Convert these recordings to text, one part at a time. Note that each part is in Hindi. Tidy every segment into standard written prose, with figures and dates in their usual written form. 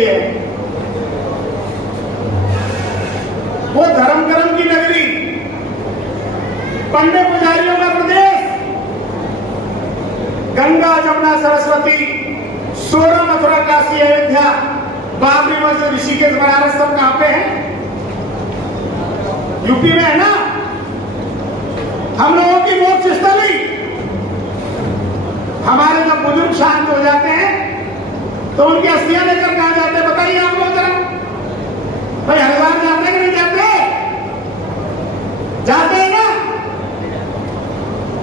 लिए है। वो धर्म कर्म की नगरी, पंडित पुजारियों का प्रदेश, गंगा जमुना सरस्वती, सोरम मथुरा काशी अयोध्या, बाबरी मस्जिद ऋषिकेश बनारस सब कहां पे है? यूपी में है ना। हम लोगों की मोक्ष स्थली। हमारे जब बुजुर्ग शांत हो जाते हैं तो उनकी अस्थियां लेकर कहां जाते हैं बताइए आप लोग जरा। भाई हरिद्वार जाते हैं कि नहीं जाते? जाते हैं ना।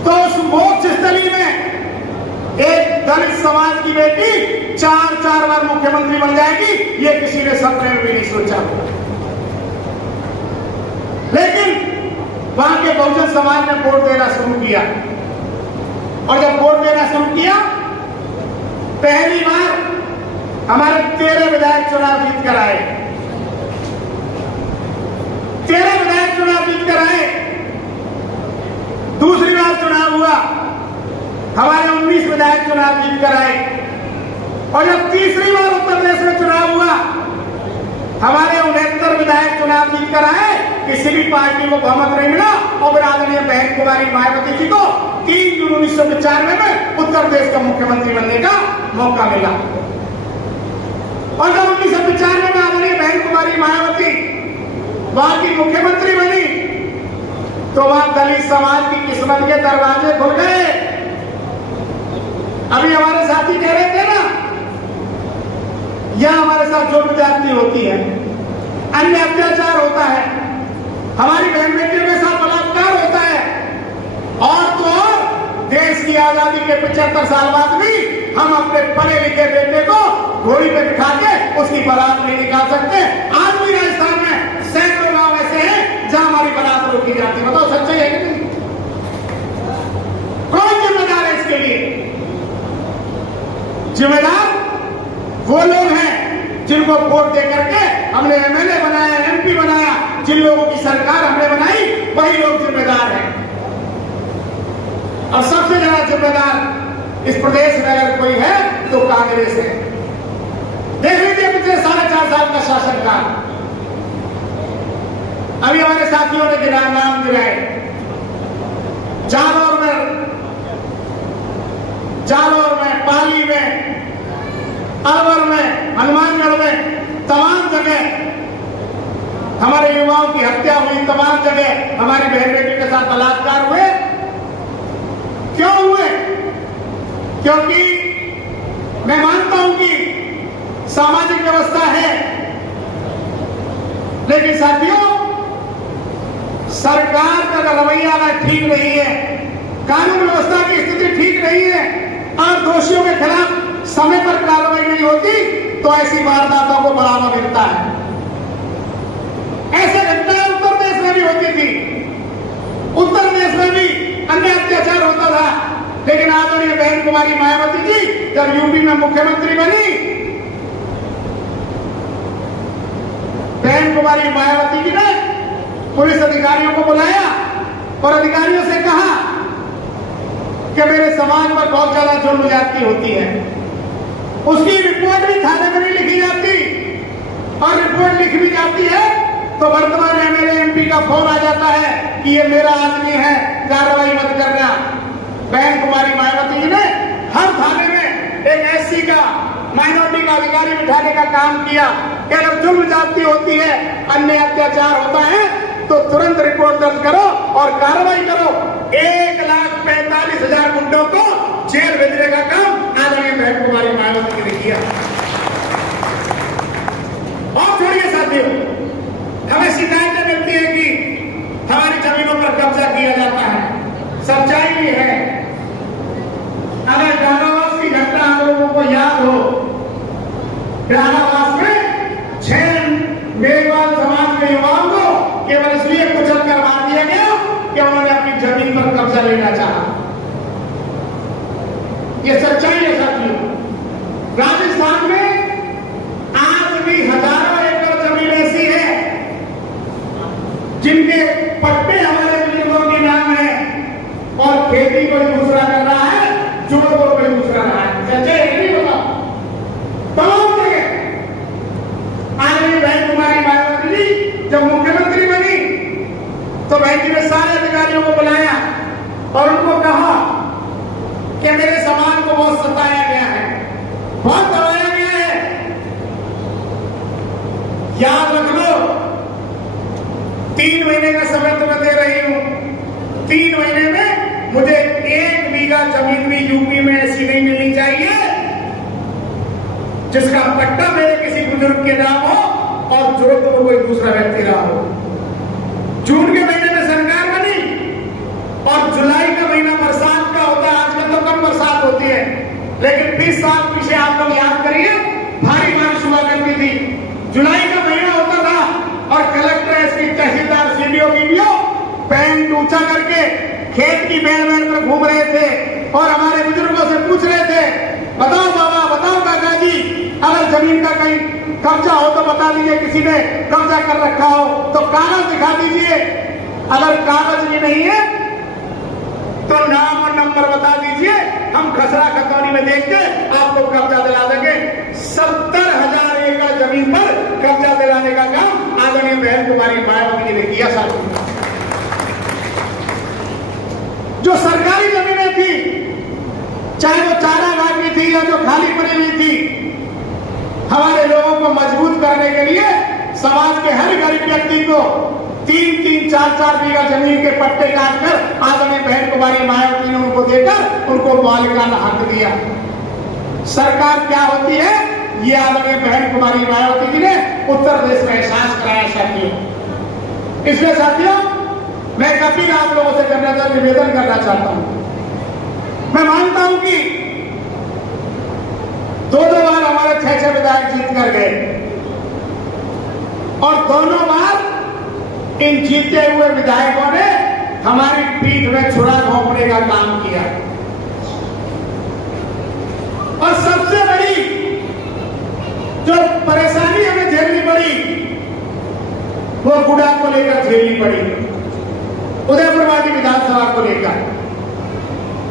तो उस मोक्ष स्थली में एक दलित समाज की बेटी 4 बार मुख्यमंत्री बन जाएगी, ये किसी ने सपने में भी नहीं सोचा। लेकिन वहां के बहुजन समाज ने वोट देना शुरू किया, और जब वोट देना शुरू किया, पहली बार हमारे 13 विधायक चुनाव जीत कर आए। 13 विधायक चुनाव जीत कर आए। दूसरी बार चुनाव हुआ, हमारे 19 विधायक चुनाव जीत कर आए। और जब तीसरी बार उत्तर प्रदेश में चुनाव हुआ, हमारे 69 विधायक चुनाव जीत कर आए। किसी भी पार्टी को बहुमत नहीं मिला और आदरणीय बहन कुमारी मायावती जी को 3 जून 1995 में उत्तर प्रदेश का मुख्यमंत्री बनने का मौका मिला। और जब 1995 में आदरणीय बहन कुमारी मायावती वहां की मुख्यमंत्री बनी, तो वहां दलित समाज की किस्मत के दरवाजे खुल गए। अभी हमारे साथी कह रहे थे ना, यह हमारे साथ जुल्म ज्यादती होती है, अन्य अत्याचार होता है, हमारी बहन बेटियों के साथ बलात्कार होता है, और तो और देश की आजादी के 75 साल बाद भी हम अपने पढ़े लिखे बेटे को घोड़ी पे बिठा के उसकी बारात नहीं निकाल सकते। आज भी राजस्थान में सैकड़ों गांव ऐसे हैं जहां हमारी बारात रोकी जाती है। बताओ सच्चाई है कि नहीं? कौन जिम्मेदार है इसके लिए? जिम्मेदार वो लोग हैं जिनको वोट दे करके हमने एमएलए बनाया, एमपी बनाया, जिन लोगों की सरकार हमने बनाई, वही लोग जिम्मेदार हैं। और सबसे ज्यादा जिम्मेदार इस प्रदेश में अगर कोई है तो कांग्रेस है। देख लीजिए पिछले 4.5 साल का शासनकाल। अभी हमारे साथियों ने नाम गिराए, जालौर में, पाली में, अलवर में, हनुमानगढ़ में, तमाम जगह हमारे युवाओं की हत्या हुई, तमाम जगह हमारी बहन बेटी के साथ बलात्कार हुए। क्यों हुए? क्योंकि मैं मानता हूं कि सामाजिक व्यवस्था है, लेकिन साथियों सरकार का रवैया अगर ठीक नहीं है, कानून व्यवस्था की स्थिति ठीक नहीं है और दोषियों के खिलाफ समय पर कार्रवाई नहीं होती, तो ऐसी वारदातों को बढ़ावा मिलता है। ऐसे घटनाएं उत्तर प्रदेश में भी होती थी, उत्तर प्रदेश में भी अन्य अत्याचार होता था। लेकिन आदरणीय बहन कुमारी मायावती जी जब यूपी में मुख्यमंत्री बनी, बहन कुमारी मायावती जी ने पुलिस अधिकारियों को बुलाया और अधिकारियों से कहा कि मेरे समाज पर बहुत ज्यादा जुल्म ज्यादती होती है। उसकी रिपोर्ट भी थाने में नहीं लिखी जाती, और रिपोर्ट लिख भी जाती है तो वर्तमान एमएलए एमपी का फोन आ जाता है कि ये मेरा आदमी है, कार्रवाई मत करना। बहन कुमारी मायावती जी ने हर थाने में एक एससी का, माइनॉरिटी का अधिकारी बिठाने का काम किया कि अगर जुल्म ज्यादती होती है, अन्य अत्याचार होता है, तो तुरंत रिपोर्ट दर्ज करो और कार्रवाई करो। 1,45,000 गुंडों को जेल भेजने का काम आदरणीय बहन कुमारी मायावती जी ने किया। और छोड़िए साथियों, हमें शिकायतें मिलती है कि हमारी जमीनों पर कब्जा किया जाता है। सच्चाई भी है। अगर जहानाबाद की घटना हम लोगों को याद हो, जहानाबाद में 6 मेघवाल समाज के युवाओं को केवल इसलिए कुचल कर मार दिया गया कि उन्होंने अपनी जमीन पर कब्जा लेना चाहा। ये सच्चाई है साथियों। राजस्थान में आज भी हजारों एकड़ जमीन ऐसी है जिनके पट्टे हमारे बुजुर्गों के नाम है, और खेती कोई दूसरा कर रहा है, जुड़ को कोई दूसरा रहा है। सच्चाई है नहीं? बताओ। तमाम जगह और उनको कहा कि मेरे समाज को बहुत सताया गया है, बहुत दबाया गया है। याद रख लो, 3 महीने का समय तुम्हें दे रही हूं। 3 महीने में मुझे 1 बीघा जमीन भी यूपी में ऐसी नहीं मिलनी चाहिए जिसका पट्टा मेरे किसी बुजुर्ग के नाम हो और जरूरत में कोई दूसरा व्यक्ति रहा हो। जून के महीने में सरकार बनी और जुलाई का महीना बरसात का होता है। आजकल तो कम बरसात होती है, लेकिन 20 साल पीछे आप लोग याद करिए, भारी बारिश हुआ करती थी। जुलाई का महीना होता था और कलेक्टर, एसपी, तहसीलदार, सीडीओ, बीडीओ पैंट ऊंचा करके खेत की बेड़ पर घूम रहे थे और हमारे बुजुर्गों से पूछ रहे थे, बताओ बाबा, बताओ काका जी, अगर जमीन का कहीं कब्जा हो तो बता दीजिए, किसी ने कब्जा कर रखा हो तो कागज दिखा दीजिए, अगर कागज भी नहीं है तो नाम और नंबर बता दीजिए, हम खसरा खतौनी में देख के आपको कब्जा दिला देंगे। 70,000 एकड़ जमीन पर कब्जा दिलाने का काम आदरणीय बहन कुमारी मायावती ने किया। साथ जो सरकारी जमीनें थी, चाहे वो चारागाह की थी या जो खाली पड़ी हुई थी, हमारे लोगों को मजबूत करने के लिए समाज के हर गरीब व्यक्ति को 3-3, 4-4 बीघा जमीन के पट्टे काटकर आदरणीय बहन कुमारी मायावती ने उनको देकर उनको मालिकाना हक दिया। सरकार क्या होती है, ये आदरणीय बहन कुमारी मायावती जी ने उत्तर प्रदेश में एहसास कराया। साथियों, इसलिए साथियों, मैं एक अपील आप लोगों से निवेदन करना चाहता हूं। मैं मानता हूं कि 2-2 बार हमारे 6-6 विधायक जीत कर गए और दोनों बार इन जीते हुए विधायकों ने हमारी पीठ में छुरा घोंपने का काम किया। और सबसे बड़ी जो परेशानी हमें झेलनी पड़ी वो गुड़ा को लेकर झेलनी पड़ी, उदयपुरवादी विधानसभा को लेकर।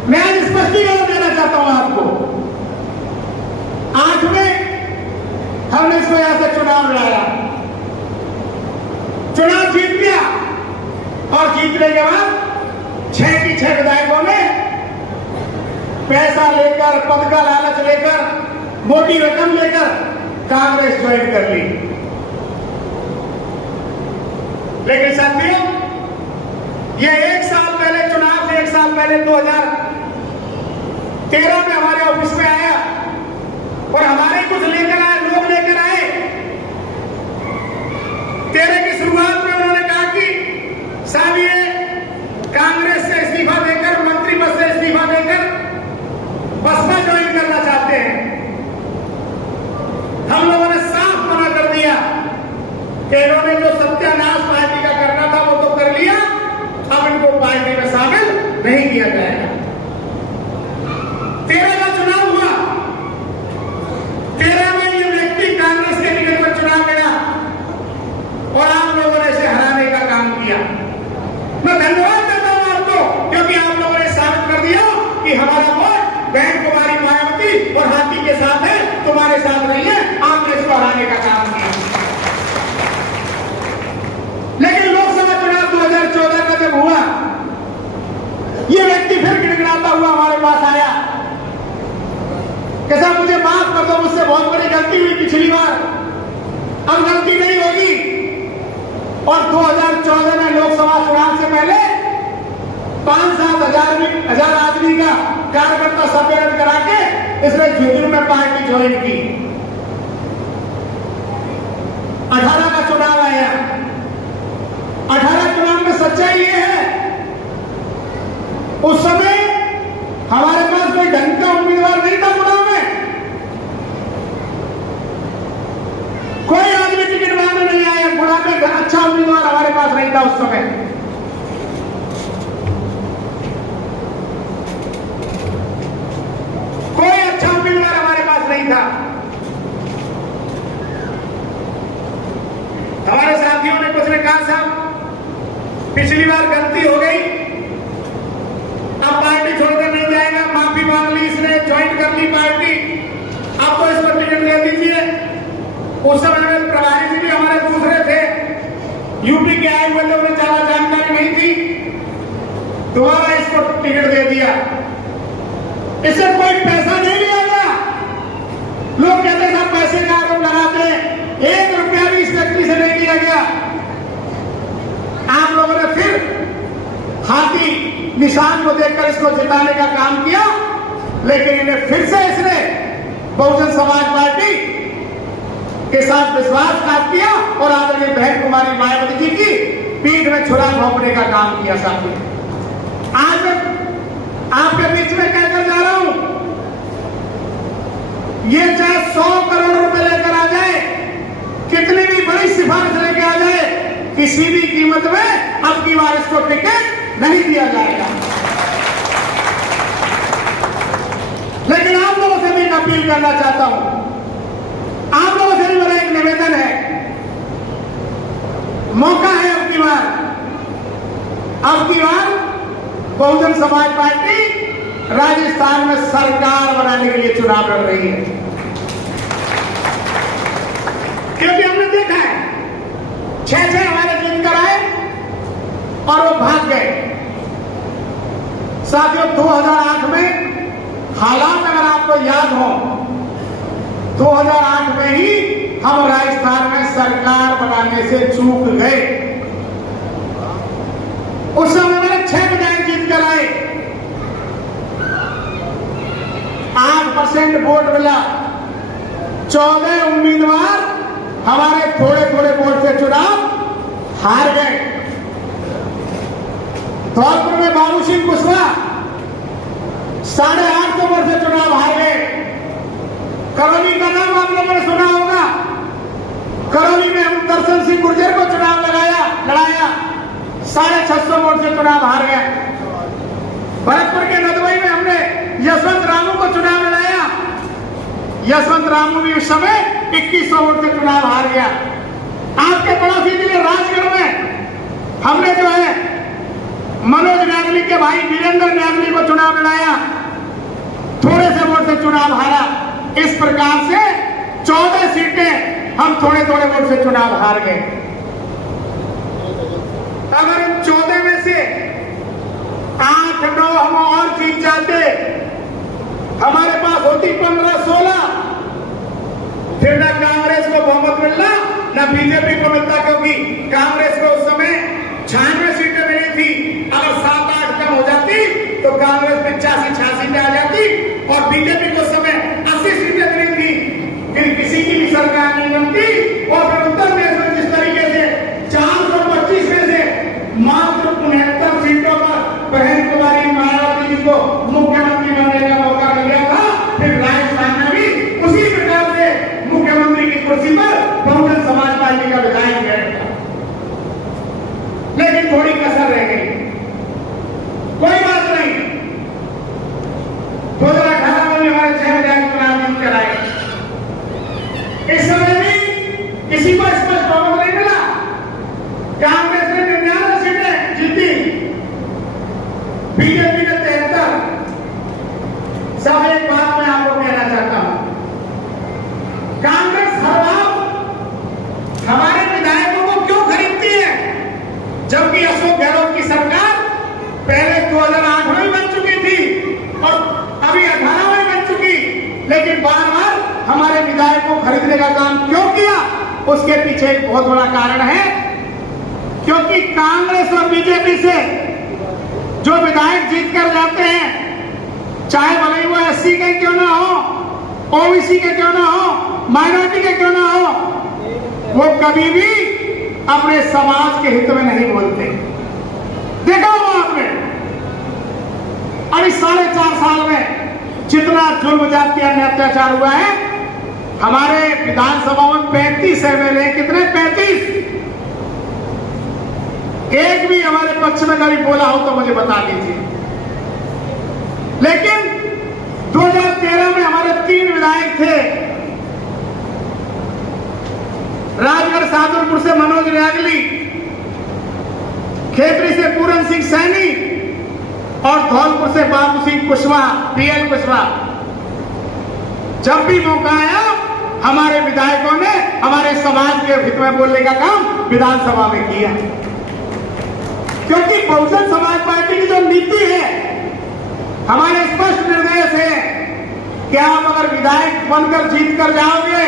मैं आज स्पष्टीकरण देना चाहता हूं आपको। 8 में हमने इसको यहां से चुनाव लड़ा, चुनाव जीत गया और जीतने के बाद 6 की 6 विधायकों ने पैसा लेकर, पद का लालच लेकर, मोटी रकम लेकर कांग्रेस ज्वाइन कर ली। लेकिन साथियों, ये 1 साल पहले, चुनाव से 1 साल पहले 2013 में हमारे ऑफिस में आया और हमारे कुछ लेकर आए, लोग लेकर आए। 13 की शुरुआत में उन्होंने कहा कि साहब ये कांग्रेस से इस्तीफा देकर, मंत्री पद से इस्तीफा देकर बसपा ज्वाइन करना चाहते हैं। हम लोगों ने साफ मना कर दिया कि इन्होंने जो सत्यानाश पार्टी का करना था वो तो कर लिया, अब इनको पार्टी में शामिल नहीं किया जाएगा। 13 का चुनाव हुआ, 13 में ये व्यक्ति कांग्रेस के टिकट पर चुनाव लड़ा और आप लोगों ने इसे हराने का काम किया। मैं धन्यवाद देता हूं आपको, क्योंकि आप लोगों ने साबित कर दिया कि हमारा वोट बहन कुमारी मायावती और हाथी के साथ है, तुम्हारे साथ नहीं है। आपने इसको हराने का काम किया। लेकिन लोकसभा चुनाव 2014 का जब हुआ, ये व्यक्ति फिर गिड़गिड़ाता हुआ हमारे पास आया कि साहब मुझे माफ कर दो, मुझसे बहुत बड़ी गलती हुई पिछली बार, अब गलती नहीं होगी। और 2014 में लोकसभा चुनाव से पहले 5-7 हजार आदमी का कार्यकर्ता सम्मेलन करा के इसने झुंझुनू में पार्टी ज्वाइन की। 18 का चुनाव आया, 18 चुनाव में सच्चाई ये है, उस समय हमारे पास कोई ढंग का उम्मीदवार नहीं था। चुनाव में कोई आदमी टिकट मांगने नहीं आया, गुड़ा में अच्छा उम्मीदवार हमारे पास नहीं था उस समय। कोई अच्छा उम्मीदवार हमारे पास नहीं था। हमारे साथियों ने कुछ ने कहा साहब पिछली बार गलती हो गई, अब पार्टी छोड़कर नहीं जाएगा, माफी मांग ली इसने, ज्वाइन कर ली पार्टी, आपको इस पर टिकट दे दीजिए। उस समय में प्रभारी जी भी हमारे दूसरे थे, यूपी के आए हुए थे, उन्हें ज्यादा जानकारी नहीं थी। दोबारा इसको टिकट दे दिया। इससे कोई पैसा नहीं लिया गया। लोग कहते साहब पैसे का आरोप लगाते हैं, 1 रुपया भी इस व्यक्ति से नहीं लिया गया। आप लोगों ने फिर हाथी निशान को देखकर इसको जिताने का काम किया, लेकिन इन्हें फिर से इसने बहुजन समाज पार्टी के साथ विश्वासघात किया और आदरणीय बहन कुमारी मायावती जी की पीठ में छुरा घोंपने का काम किया। साथी, आज मैं आपके बीच में कहकर जा रहा हूं, ये चाहे 100 करोड़ रुपए लेकर आ जाए, कितनी भी बड़ी सिफारिश लेकर आ जाए, किसी भी कीमत में अब की बार इसको टिकट नहीं दिया जाएगा। लेकिन आप लोगों से भी एक अपील करना चाहता हूं, आप लोगों से भी मेरा एक निवेदन है, मौका है अब की बार बहुजन समाज पार्टी राजस्थान में सरकार बनाने के लिए चुनाव लड़ रही है। क्योंकि हमने देखा है 6 हमारे जीत कर आए और वो भाग गए। साथियों, 2008 में हालात अगर आपको याद हो, 2008 में ही हम राजस्थान में सरकार बनाने से चूक गए। उस समय मैंने 6 विधायक जीत कर आए, 8% वोट मिला, 14 उम्मीदवार हमारे थोड़े वोट से चुनाव हार गए। धौलपुर में बाबू सिंह कुशवाहा 850 वोट से चुनाव हार गए। करौली का नाम आप लोगों ने सुना होगा, करौली में हम दर्शन सिंह गुर्जर को चुनाव लड़ाया, 650 वोट से चुनाव हार गए। भरतपुर के नदवाई में हमने यशवंत रामू को चुनाव लड़ाया, यशवंत रामू भी उस समय 2100 वोट से चुनाव हार गया। आपके पड़ोसी जिले राजगढ़ में हमने जो है मनोज नागली के भाई वीरेंद्र नागली को चुनाव लड़ाया, थोड़े से वोट से चुनाव हारा। इस प्रकार से 14 सीटें हम थोड़े वोट से चुनाव हार गए। अगर हम 14 में से 8-9 हम और जीत जाते, हमारे पास होती 15-16, फिर ना कांग्रेस को बहुमत मिलना ना बीजेपी को मिलता, क्योंकि कांग्रेस को उस समय 96 सीटें मिली थी। अगर 7-8 कम हो जाती तो कांग्रेस 85-86 पे आ जाती और बीजेपी को उस समय 80 सीटें मिली थी। फिर किसी की भी सरकार नहीं बनती और फिर उत्तर प्रदेश में जिस तरीके से 425 में से मात्र 69 सीटों पर बहन कुमारी मायावती जी को मुख्यमंत्री बनने का मौका मिल गया था, फिर राजस्थान में भी उसी प्रकार से मुख्यमंत्री की कुर्सी पर बहुजन समाज पार्टी का विधायक बैठा। लेकिन थोड़ी कसर रह गई, कोई बात नहीं। 2018 में भी हमारे 6 विधायक चुनाव जीत कर आए। इस समय भी किसी को स्पष्ट बहुमत नहीं मिला। कांग्रेस ने 99 सीटें जीती, बीजेपी ने 73। सब एक बात मैं आपको कहना चाहता हूं, कांग्रेस हर बार हमारे विधायकों को क्यों खरीदती है, जबकि अशोक गहलोत की सरकार पहले 2008 में बन चुकी थी और अभी 18 में बन चुकी, लेकिन बार हमारे विधायकों को खरीदने का काम क्यों किया? उसके पीछे एक बहुत बड़ा कारण है, क्योंकि कांग्रेस और बीजेपी से जो विधायक जीत कर जाते हैं, चाहे भले ही वो एससी के क्यों ना हो, ओबीसी के क्यों ना हो, माइनॉरिटी के क्यों ना हो, वो कभी भी अपने समाज के हित में नहीं बोलते। देखा होगा आपने, और इस 4.5 साल में जितना जुल्म जाति अन्य अत्याचार हुआ है, हमारे विधानसभा में 35 एमएलए, कितने 35, एक भी हमारे पक्ष में कभी बोला हो तो मुझे बता दीजिए। लेकिन 2013 में हमारे 3 विधायक थे, राजगढ़ शाहजहांपुर से मनोज नागली, खेतरी से पूरन सिंह सैनी और धौलपुर से बाबू सिंह कुशवाहा, पीएल कुशवाहा। जब भी मौका आया हमारे विधायकों ने हमारे समाज के हित में बोलने का काम विधानसभा में किया, क्योंकि बहुजन समाज पार्टी की जो नीति कि आप अगर विधायक बनकर जीत कर जाओगे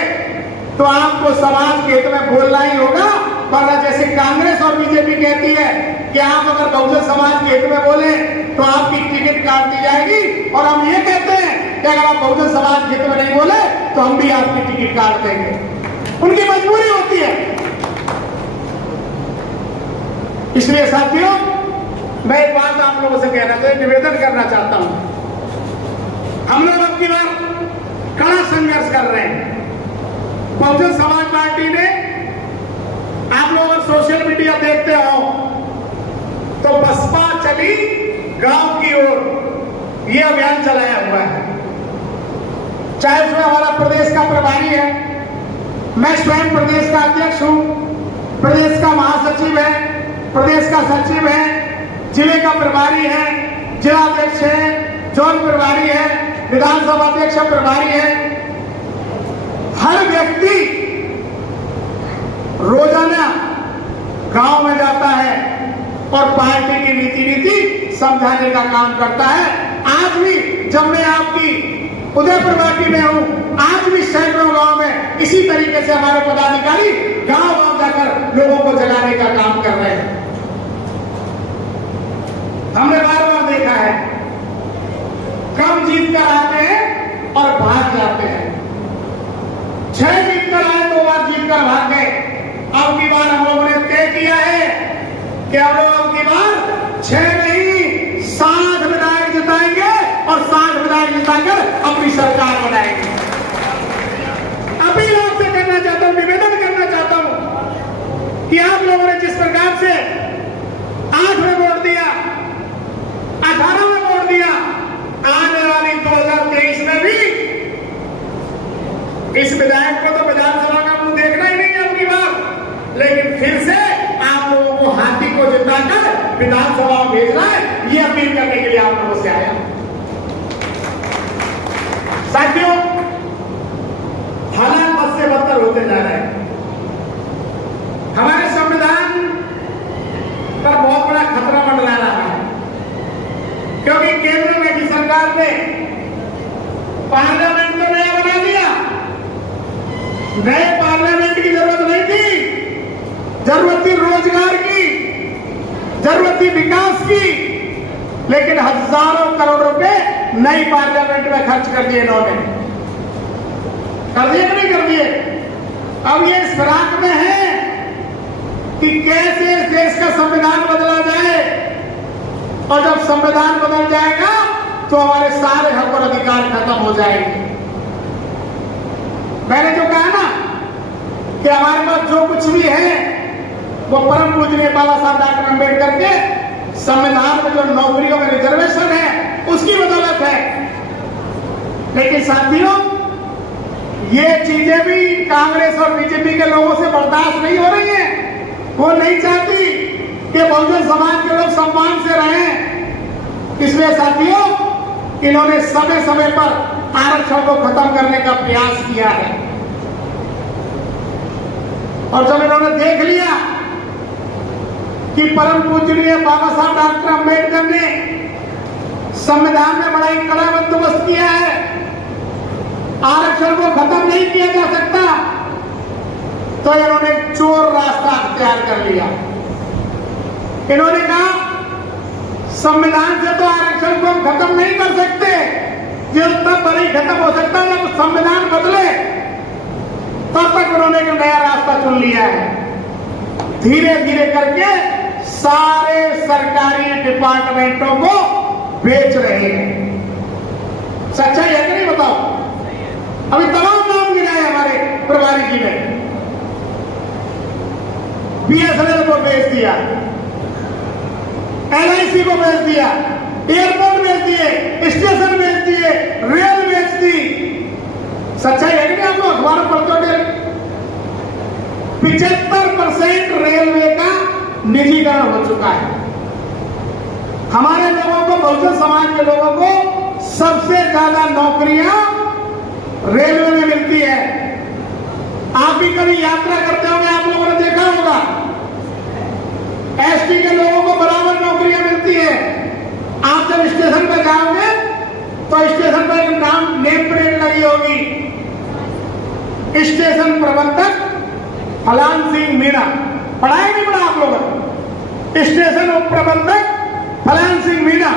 तो आपको समाज के हित में बोलना ही होगा, वरना जैसे कांग्रेस और बीजेपी कहती है कि आप अगर बहुजन समाज के हित में बोले तो आपकी टिकट काट दी जाएगी, और हम ये कहते हैं कि अगर आप बहुजन समाज के हित में नहीं बोले तो हम भी आपकी टिकट काट देंगे। उनकी मजबूरी होती है। इसलिए साथियों, मैं एक बात आप लोगों से कहना चाहिए, निवेदन करना चाहता हूं। हम लोग अब की बार कड़ा संघर्ष कर रहे हैं। बहुजन समाज पार्टी ने, आप लोग अगर सोशल मीडिया देखते हो तो बसपा चली गांव की ओर ये अभियान चलाया हुआ है। चाहे उसमें हमारा प्रदेश का प्रभारी है, मैं स्वयं प्रदेश का अध्यक्ष हूं, प्रदेश का महासचिव है, प्रदेश का सचिव है, जिले का प्रभारी है, जिला अध्यक्ष है, जोन प्रभारी है, विधानसभा अध्यक्ष प्रभारी है। हर व्यक्ति रोजाना गांव में जाता है और पार्टी की नीति समझाने का काम करता है। आज भी जब मैं आपकी उदयपुर पार्टी में हूं, आज भी सैकड़ों गांव में इसी तरीके से हमारे पदाधिकारी गांव गांव जाकर लोगों को जगाने का काम कर रहे हैं। हमने बार बार देखा है, कम जीत कर आते हैं और भाग जाते हैं। 6 जीत कर आए, 2 बार जीत कर भाग गए। अब की बार हम लोगों ने तय किया है कि हम लोग अब की बार 6 नहीं 60 विधायक जिताएंगे और 60 विधायक जिताकर अपनी सरकार बनाएंगे। अपील आपसे करना चाहता हूं, निवेदन करना चाहता हूं कि आप लोगों ने जिस प्रकार से 8 में वोट दिया, 18 में वोट दिया, आने वाली 2023 में भी इस विधायक को तो विधानसभा का मुंह देखना ही नहीं है अपनी बार, लेकिन फिर से आप लोगों को हाथी को जिताकर विधानसभा में भेजना है, ये अपील करने के लिए आप लोगों से आया। साथियों, हालात बद से बदतर होते जा रहे हैं। हमारे संविधान पर बहुत बड़ा खतरा मंडरा रहा है, क्योंकि केंद्र में की सरकार ने पार्लियामेंट को नया बना दिया। नए पार्लियामेंट की जरूरत नहीं थी, जरूरत थी रोजगार की, जरूरत थी विकास की, लेकिन हजारों करोड़ रुपए नई पार्लियामेंट में खर्च कर दिए इन्होंने। कर दिए कि नहीं कर दिए? अब ये इस फिराक में है कि कैसे इस देश का संविधान बदला जाए, और जब संविधान बदल जाएगा तो हमारे सारे हक और अधिकार खत्म हो जाएंगे। मैंने जो कहा ना कि हमारे पास जो कुछ भी है वो परम पूजनीय बाबा साहब डॉक्टर अम्बेडकर के संविधान में जो नौकरियों में रिजर्वेशन है उसकी बदौलत है। लेकिन साथियों, ये चीजें भी कांग्रेस और बीजेपी के लोगों से बर्दाश्त नहीं हो रही हैं। वो नहीं चाहती कि बहुजन समाज के लोग सम्मान से रहें। इसलिए साथियों, इन्होंने समय समय पर आरक्षण को खत्म करने का प्रयास किया है, और जब इन्होंने देख लिया कि परम पूजनीय बाबा साहब डॉक्टर अम्बेडकर ने संविधान में बड़ा ही कड़ा बंदोबस्त किया है, आरक्षण को खत्म नहीं किया जा सकता, तो इन्होंने चोर रास्ता अख्तियार कर लिया। इन्होंने कहा संविधान से तो आरक्षण को हम खत्म नहीं कर सकते, जो तब नहीं खत्म हो सकता जब संविधान बदले, तब तक उन्होंने एक नया रास्ता चुन लिया है। धीरे धीरे करके सारे सरकारी डिपार्टमेंटों को बेच रहे हैं। सच्चाई है कि नहीं बताओ? अभी तमाम नाम गिनाए हमारे प्रभारी जी ने। BSNL को बेच दिया, LIC को बेच दिया, एयरपोर्ट बेच दिए, स्टेशन बेच दिए, रेल बेच दी। सच्चाई है कि आप लोग अखबार पढ़ते हो? 75% रेलवे का निजीकरण हो चुका है। हमारे लोगों को, बहुजन समाज के लोगों को सबसे ज्यादा नौकरियां रेलवे में मिलती है। आप भी कभी यात्रा करते होंगे, आप लोगों ने देखा होगा, ST के लोगों को बराबर नौकरियां मिलती है। आप जब स्टेशन पर जाओगे तो स्टेशन पर एक नेम प्लेट लगी होगी, स्टेशन प्रबंधक फलान सिंह मीणा। पढ़ा है नहीं पढ़ा आप लोगों ने? स्टेशन उप प्रबंधक फलान सिंह मीणा।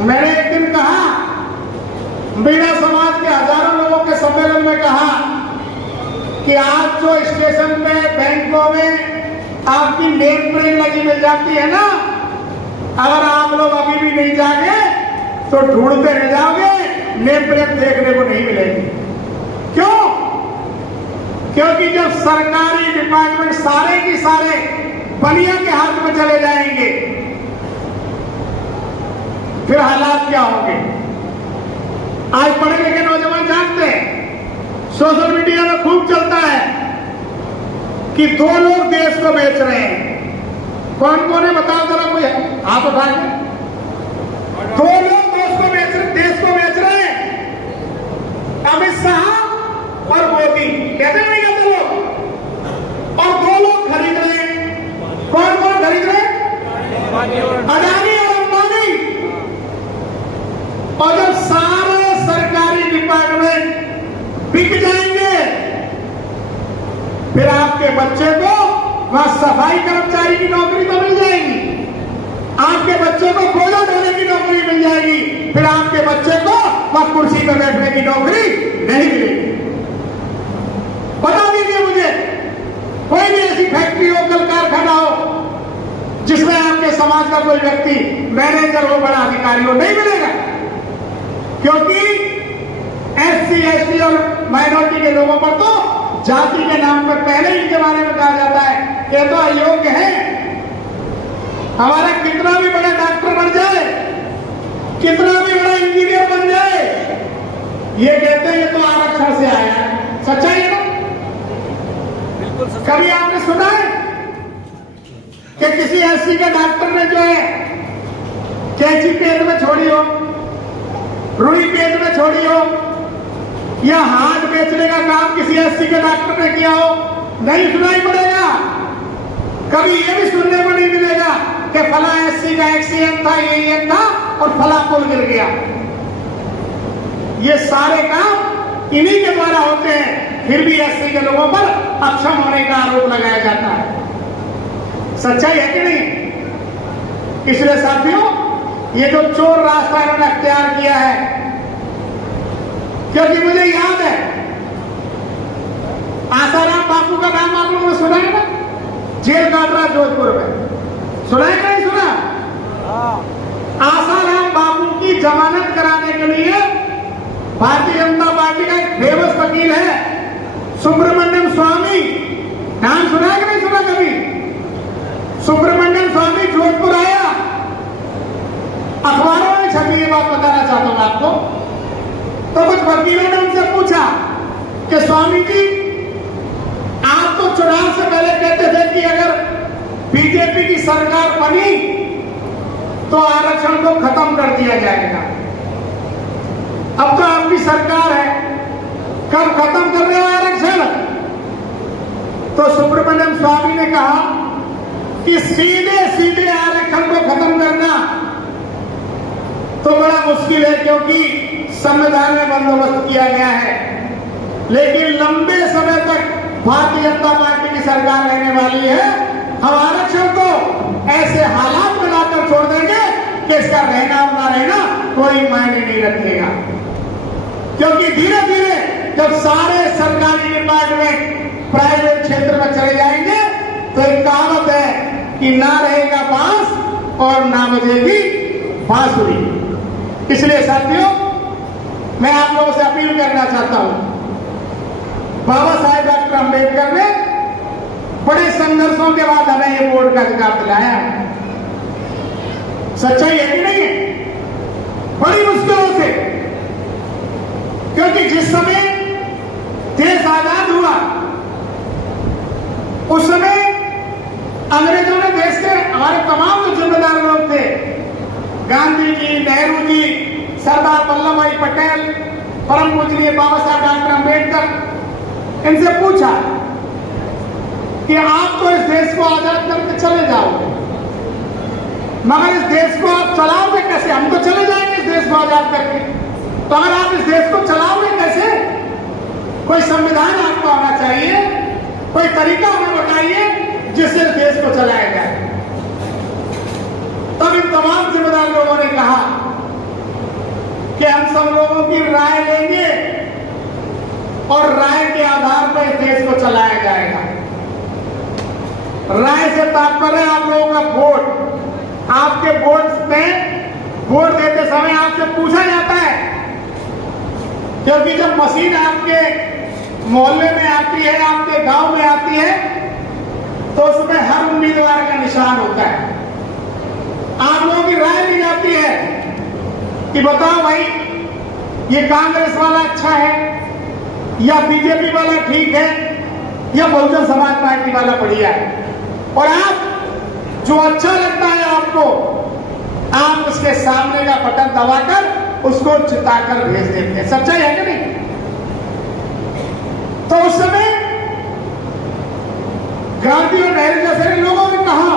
मैंने एक दिन कहा, मीणा समाज के हजारों लोगों के सम्मेलन में कहा कि आज जो स्टेशन में बैंकों में आपकी नेम प्लेट लगी मिल जाती है ना, अगर आप लोग अभी भी नहीं जागे तो ढूंढते रह जाओगे, नेम प्लेट देखने को नहीं मिलेगी। क्यों? क्योंकि जब सरकारी डिपार्टमेंट सारे की सारे बनिया के हाथ में चले जाएंगे, फिर हालात क्या होंगे? आज पढ़े लिखे नौजवान जानते हैं, सोशल मीडिया में खूब चलता है कि 2 लोग देश को बेच रहे हैं। कौन कौन है बताओ जरा, कोई हाथ उठा के। 2 लोग देश को बेच रहे हैं, अमित शाह और मोदी। कहते नहीं कहते लोग? और 2 लोग खरीद रहे हैं। कौन कौन खरीद रहे हैं? अडानी और अंबानी। और जब सारे सरकारी डिपार्टमेंट बिक जाएंगे, फिर आपके बच्चे को वहां सफाई कर्मचारी की नौकरी तो मिल जाएगी, आपके बच्चे को कोयला ढोने की नौकरी मिल जाएगी, फिर आपके बच्चे को वहां कुर्सी पर बैठने की नौकरी नहीं मिलेगी। बता दीजिए मुझे, कोई भी ऐसी फैक्ट्री हो, कल कारखाना हो, जिसमें आपके समाज का कोई व्यक्ति मैनेजर हो, बड़ा अधिकारी हो, नहीं मिलेगा। क्योंकि SC, ST और माइनॉरिटी के लोगों पर तो जाति के नाम पर पहले ही के बारे में कहा जाता है कि तो अयोग्य है। हमारा कितना भी बड़ा डॉक्टर बन जाए, कितना भी बड़ा इंजीनियर बन जाए, ये कहते हैं ये तो आरक्षण से आया है। सच्चाई है ना? कभी आपने सुना है कि किसी SC के डॉक्टर ने जो है कैंची पेट में छोड़ी हो, रुई पेट में छोड़ी हो, या हाथ बेचने का काम किसी SC के डॉक्टर ने किया हो? नहीं सुनाई पड़ेगा। कभी ये भी सुनने को नहीं मिलेगा कि फला SC का एक्सीडेंट था, ये था और फला पुल गिर गया। ये सारे काम इन्हीं के द्वारा होते हैं, फिर भी SC के लोगों पर अक्षम होने का आरोप लगाया जाता है। सच्चाई है कि नहीं? इसलिए साथियों, ये जो चोर रास्ता इन्होंने अख्तियार किया है, क्योंकि मुझे याद है आसाराम बापू का नाम आप लोगों ने सुना है ना? जेल काट रहा जोधपुर में, सुना है कि नहीं सुना? आसाराम बापू की जमानत कराने के लिए भारतीय जनता पार्टी का एक फेमस वकील है सुब्रमण्यम स्वामी, नाम सुना है कि नहीं सुना कभी? सुब्रमण्यम स्वामी जोधपुर आया, अखबारों में छपी ये बात बताना चाहता हूं आपको। तो कुछ वकीलों ने उनसे पूछा कि स्वामी जी, आप तो चुनाव से पहले कहते थे कि अगर बीजेपी की सरकार बनी तो आरक्षण को खत्म कर दिया जाएगा। अब तो आपकी सरकार है, कब खत्म कर रहे हो आरक्षण? तो सुब्रमण्यम स्वामी ने कहा कि सीधे सीधे आरक्षण को खत्म करना तो बड़ा मुश्किल है, क्योंकि संविधान में बंदोबस्त किया गया है, लेकिन लंबे समय तक भारतीय जनता पार्टी की सरकार रहने वाली है। हम आरक्षण को ऐसे हालात बनाकर छोड़ देंगे कि इसका रहना और ना रहना कोई मायने नहीं रखेगा। क्योंकि धीरे धीरे जब सारे सरकारी डिपार्टमेंट प्राइवेट क्षेत्र में चले जाएंगे तो एक कहावत है कि ना रहेगा बांस और ना बजेगी बांसुरी। इसलिए साथियों, मैं आप लोगों से अपील करना चाहता हूं, बाबा साहेब डॉक्टर अंबेडकर ने बड़े संघर्षों के बाद हमें ये वोट का अधिकार दिलाया। सच्चाई है कि नहीं है? बड़ी मुश्किलों से, क्योंकि जिस समय देश आजाद हुआ उस समय अंग्रेजों ने देश के हमारे तमाम जो जिम्मेदार लोग थे, गांधी जी, नेहरू जी, सरदार वल्लभ भाई पटेल, परम पूजनीय बाबा साहब डॉक्टर अंबेडकर, इनसे पूछा कि आप तो इस देश को आजाद करके चले जाओगे, मगर इस देश को आप चलाओगे कैसे? हम तो चले जाएंगे इस देश को आजाद कोई तरीका हमें बताइए जिससे देश को चलाया जाए। तब इन तमाम जिम्मेदार लोगों ने कहा कि हम सब लोगों की राय लेंगे और राय के आधार पर इस देश को चलाया जाएगा। राय से तात्पर्य आप लोगों का वोट। आपके वोट में वोट देते समय आपसे पूछा जाता है, क्योंकि जब मशीन आपके मोहल्ले में आती है, आपके गांव में आती है, तो उसमें हर उम्मीदवार का निशान होता है। आप लोगों की राय ली जाती है कि बताओ भाई, ये कांग्रेस वाला अच्छा है या बीजेपी वाला ठीक है या बहुजन समाज पार्टी वाला बढ़िया है। और आप जो अच्छा लगता है आपको, आप उसके सामने का बटन दबाकर उसको चिताकर भेज देते हैं। सच्चाई है कि नहीं? तो उस समय गांधी और नेहरू जैसे लोगों ने कहा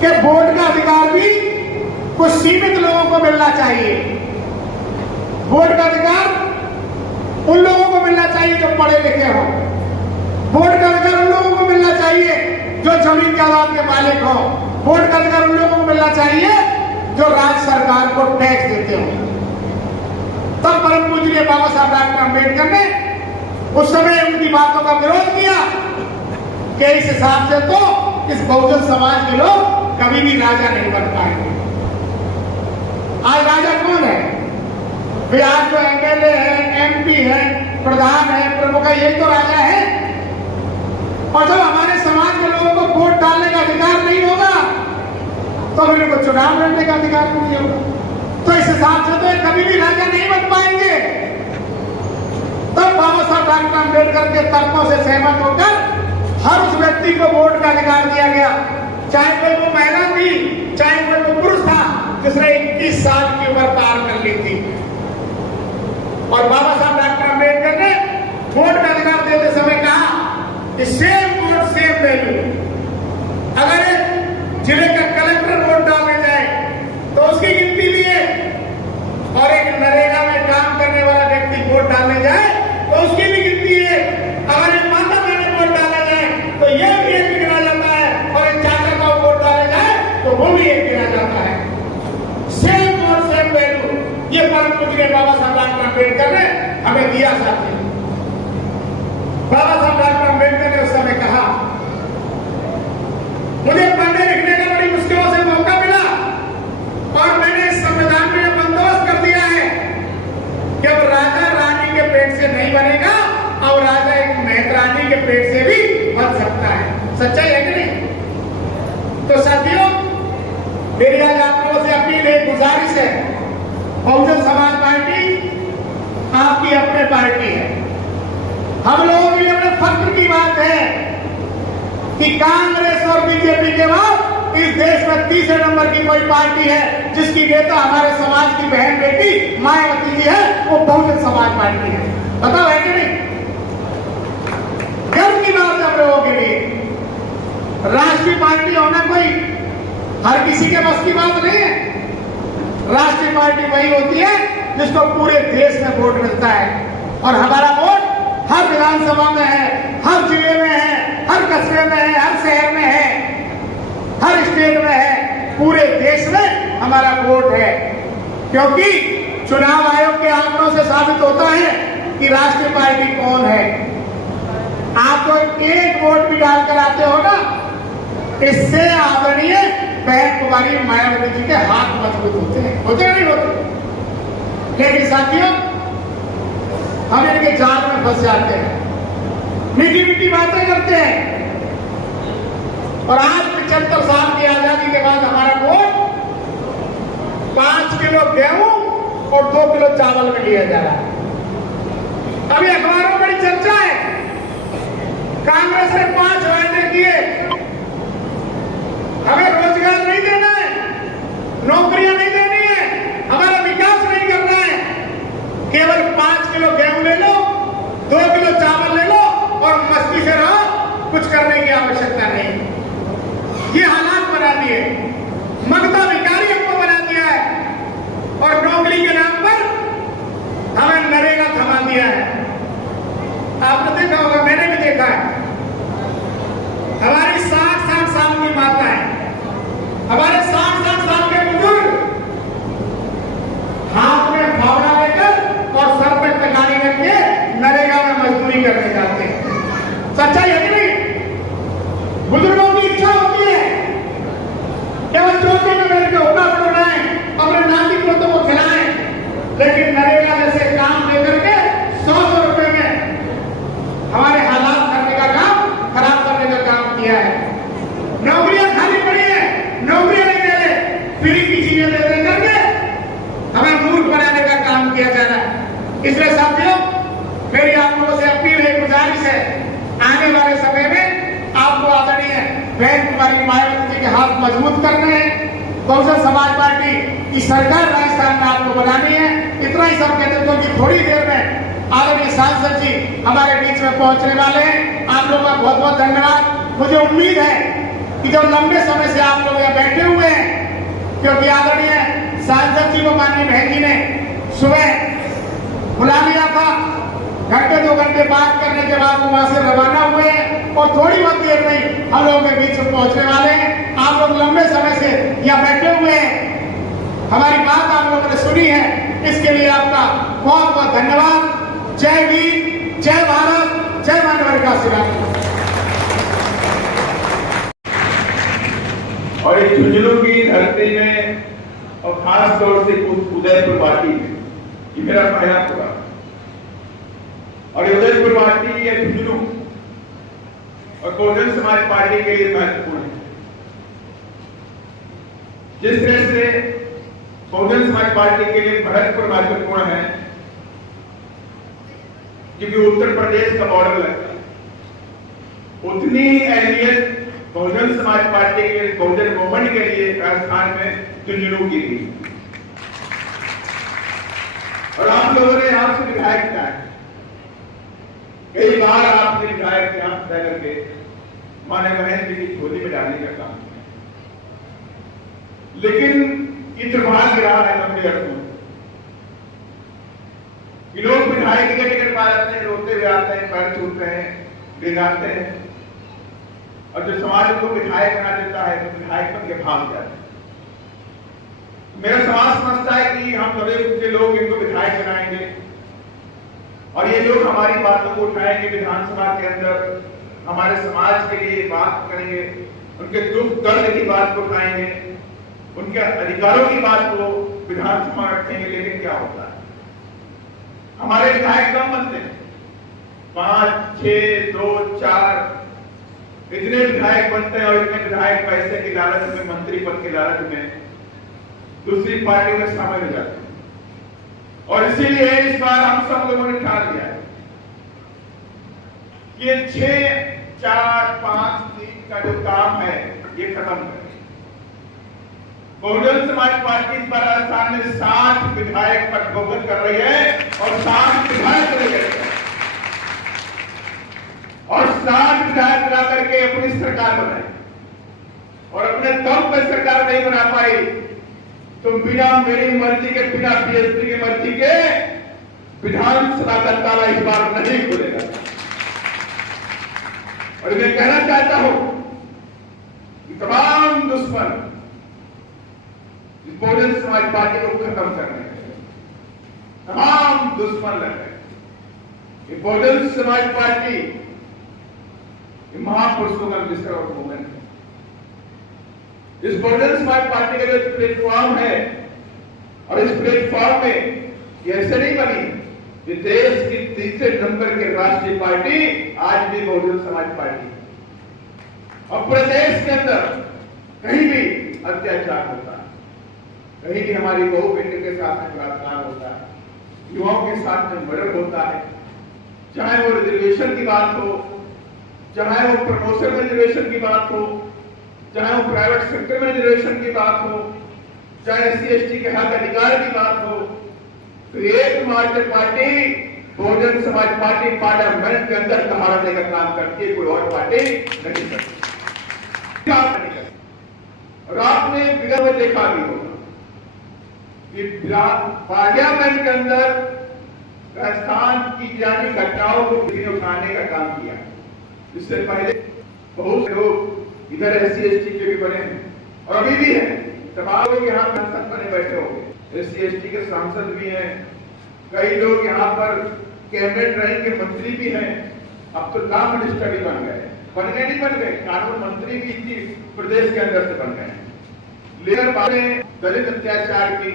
कि वोट का अधिकार भी कुछ सीमित लोगों को मिलना चाहिए। वोट का अधिकार उन लोगों को मिलना चाहिए जो पढ़े लिखे हों। वोट का अधिकार उन लोगों को मिलना चाहिए जो जमीन जायदाद के मालिक हों। वोट का अधिकार उन लोगों को मिलना चाहिए जो राज्य सरकार को टैक्स देते हों। तब परम पूज्य बाबा साहब डॉक्टर अम्बेडकर ने उस समय उनकी बातों का विरोध किया कि इस हिसाब से तो इस बहुजन समाज के लोग कभी भी राजा नहीं बन पाएंगे। आज राजा कौन है? वे आज जो एमएलए है, एमपी है, प्रधान है, प्रमुख है, यही तो राजा है। और जब हमारे समाज के लोगों को वोट डालने का अधिकार नहीं होगा तो फिर उनको चुनाव लड़ने का अधिकार नहीं होगा। तो इस हिसाब से तो कभी भी राजा नहीं बन पाएंगे। तब बाबा साहब डॉक्टर अम्बेडकर के तर्कों से सहमत होकर हर उस व्यक्ति को वोट का अधिकार दिया गया, चाहे कोई वो महिला थी, चाहे कोई वो पुरुष था जिसने 21 साल की उम्र पार कर ली थी। और बाबा साहब डॉक्टर अम्बेडकर ने वोट का अधिकार देते समय कहा कि सेम वोट सेम वैल्यू। अगर एक जिले का कलेक्टर वोट डालने जाए तो उसकी गिनती लिए, और एक नरेगा में काम करने वाला व्यक्ति वोट डालने जाए तो उसकी भी गिनती है। अगर एक माता बहन वोट डाला जाए तो यह भी एक गिना जाता है, और एक चाचा का वोट डाला जाए तो वो भी एक गिना जाता है। सेम वोट सेम वैल्यू, ये परम पूज्य बाबा साहब डॉक्टर अम्बेडकर ने हमें दिया। साथी, बाबा साहब डॉक्टर अम्बेडकर ने उस समय कहा, मुझे पढ़ने लिखने का बड़ी मुश्किलों से मौका मिला और मैंने इस संविधान में बंदोबस्त कर दिया है कि अब राजा रानी के पेट से नहीं बनेगा और राजा एक मेहतरानी के पेट से भी बन सकता है। सच्चाई है कि नहीं? तो साथियों, मेरी आज आप लोगों से अपील है, गुजारिश है, बहुजन समाज पार्टी आपकी अपनी पार्टी है। हम लोगों के लिए अपने फख्र की बात है कि कांग्रेस और बीजेपी के बाद इस देश में तीसरे नंबर की कोई पार्टी है जिसकी नेता हमारे समाज की बहन बेटी मायावती जी है, वो बहुजन समाज पार्टी है। बताओ है कि नहीं? गर्व की बात है हम लोगों के लिए। राष्ट्रीय पार्टी होना कोई हर किसी के बस की बात नहीं है। राष्ट्रीय पार्टी वही होती है जिसको पूरे देश में वोट मिलता है, और हमारा वोट हर विधानसभा में है, हर जिले में है, हर कस्बे में है, हर शहर में है, हर स्टेट में है, पूरे देश में हमारा वोट है। क्योंकि चुनाव आयोग के आंकड़ों से साबित होता है कि राष्ट्रीय पार्टी कौन है। आप तो एक वोट भी डालकर आते हो ना, इससे आदरणीय बहन कुमारी मायावती जी के हाथ मजबूत होते हैं। होते नहीं होते? लेकिन साथियों, हम इनके जाल में फंस जाते हैं, मीठी मीठी बातें करते हैं, और आज 75 साल की आजादी के बाद हमारा वोट 5 किलो गेहूं और 2 किलो चावल में लिया जा रहा है। अभी अखबारों में बड़ी चर्चा है, कांग्रेस ने 5 वायदे किए, हमें रोजगार नहीं देना है, नौकरियां नहीं देनी है, हमारा विकास नहीं करना है, केवल 5 किलो गेहूं ले लो, 2 किलो चावल ले लो और मस्ती से रहो, कुछ करने की आवश्यकता नहीं। ये हालात बना दिए, ममता भिखारी हमको बना दिया है, और नौकरी के नाम पर हमें नरेगा थमा दिया है। आपने देखा होगा, मैंने भी देखा है, इसलिए साथियों, मेरी आप लोगों से अपील है, गुजारिश है, आने वाले समय में आपको आदरणीय बहन कुमारी मायावती जी के हाथ मजबूत करने हैं। बहुजन समाज पार्टी की सरकार राजस्थान में आपको बनानी है। इतना ही सब कहते हैं, क्योंकि थोड़ी देर में आदरणीय सांसद जी हमारे बीच में पहुंचने वाले हैं। आप लोगों का बहुत बहुत धन्यवाद। मुझे उम्मीद है कि जो लंबे समय से आप लोग यहाँ बैठे हुए हैं, क्योंकि आदरणीय सांसद जी को माननीय बहन जी ने सुबह बुला लिया था, घंटे 2 घंटे बात करने के बाद वो वहां से रवाना हुए और थोड़ी बहुत देर में हम लोगों के बीच में पहुंचने वाले हैं। आप लोग लंबे समय से यहाँ बैठे हुए हैं, हमारी बात आप लोगों ने सुनी है, इसके लिए आपका बहुत बहुत धन्यवाद। जय भीम, जय भारत, जय मानव का शिलान्यास। और इस झुंझुनू की धरती में और खास तौर से उदयपुर वाटी में ये मेरा पहला प्रोग्राम, और उदयपुर वाटी या झुंझुनू और बहुजन समाज पार्टी के लिए महत्वपूर्ण है। जिस तरह से बहुजन समाज पार्टी के लिए भरतपुर महत्वपूर्ण है, क्योंकि उत्तर प्रदेश का बॉर्डर लगता है, उतनी ही अहमियत बहुजन समाज पार्टी के लिए, बहुजन मूवमेंट के लिए राजस्थान में झुंझुनू की थी। और आप लोगों ने यहां से विधायक बनाए, कई बार आपने विधायक के यहां तय करके माने बहन जी की झोली में डालने का काम किया, लेकिन ये दुर्भाग्य रहा है लंबे अर्थों कि लोग विधायक के टिकट पा जाते हैं, रोते हुए आते हैं, पैर छूटते हैं, गिराते हैं, और जो समाज को विधायक बना देता है तो विधायक बन के भाग जाते हैं। मेरा समाज समझता है कि हम दबे कुचे लोग इनको विधायक बनाएंगे और ये लोग हमारी बातों को उठाएंगे विधानसभा के अंदर, हमारे समाज के लिए बात करेंगे, उनके दुख दर्द की बात को उठाएंगे, उनके अधिकारों की बात को विधानसभा रखेंगे। लेकिन क्या होता है, हमारे विधायक कम बनते हैं, 5, 6, 2, 4 इतने विधायक बनते हैं, और इतने विधायक पैसे की लालच में, मंत्री पद की लालच में दूसरी पार्टियों में शामिल हो जाते हैं। और इसीलिए इस बार हम सब लोगों ने ठान लिया है कि 6, 4, 5, 3 का जो काम है ये खत्म करें। बहुजन समाज पार्टी इस बार राजस्थान में 60 विधायक पद गोपन कर रही है और 60 विधायक चले गए और 60 विधायक बना करके अपनी सरकार बनाई, और अपने दम पे सरकार नहीं बना पाई तो बिना मेरी मर्जी के, बिना बीएसपी की मर्जी के विधानसभा का ताला इस बार नहीं खुलेगा। और मैं कहना चाहता हूं कि तमाम दुश्मन बहुजन समाज पार्टी को खत्म करने हैं, तमाम दुश्मन लग रहे हैं। बहुजन समाज पार्टी महापुरुषों का मिश्र और मूवमेंट है। इस बहुजन समाज पार्टी का जो प्लेटफॉर्म है, और इस प्लेटफॉर्म में ये ऐसे नहीं बनी, ये देश की तीसरे नंबर की राष्ट्रीय पार्टी आज भी बहुजन समाज पार्टी, और पूरे देश के अंदर कहीं भी अत्याचार होता है, कहीं भी हमारी बहू बेटे के साथ में बलात्कार होता है, युवाओं के साथ में मर्डर होता है, चाहे वो रिजर्वेशन की बात हो, चाहे वो प्रमोशन में रिजर्वेशन की बात हो, चाहे वो प्राइवेट सेक्टर में रिजर्वेशन की बात हो, चाहे SC/ST के हक अधिकार की बात हो, तो एकमात्र party Bahujan Samaj party parliament के अंदर कहारने का काम करती है, कोई और पार्टी नहीं करती। और आपने विगत में देखा भी होगा कि पार्लियामेंट के अंदर राजस्थान की जानी घटनाओं को उठाने का काम किया। इससे पहले बहुत से लोग इधर SC/ST के भी बने हैं और अभी भी हैं, तमाम लोग यहाँ सांसद बने बैठे होंगे, SC/ST के सांसद भी हैं, कई लोग यहाँ पर कैबिनेट रैंक के मंत्री भी हैं, अब तो लॉ मिनिस्टर भी बन गए, नहीं बन गए, कानून मंत्री भी इसी प्रदेश के अंदर से बन गए। लेकिन बातें दलित अत्याचार की,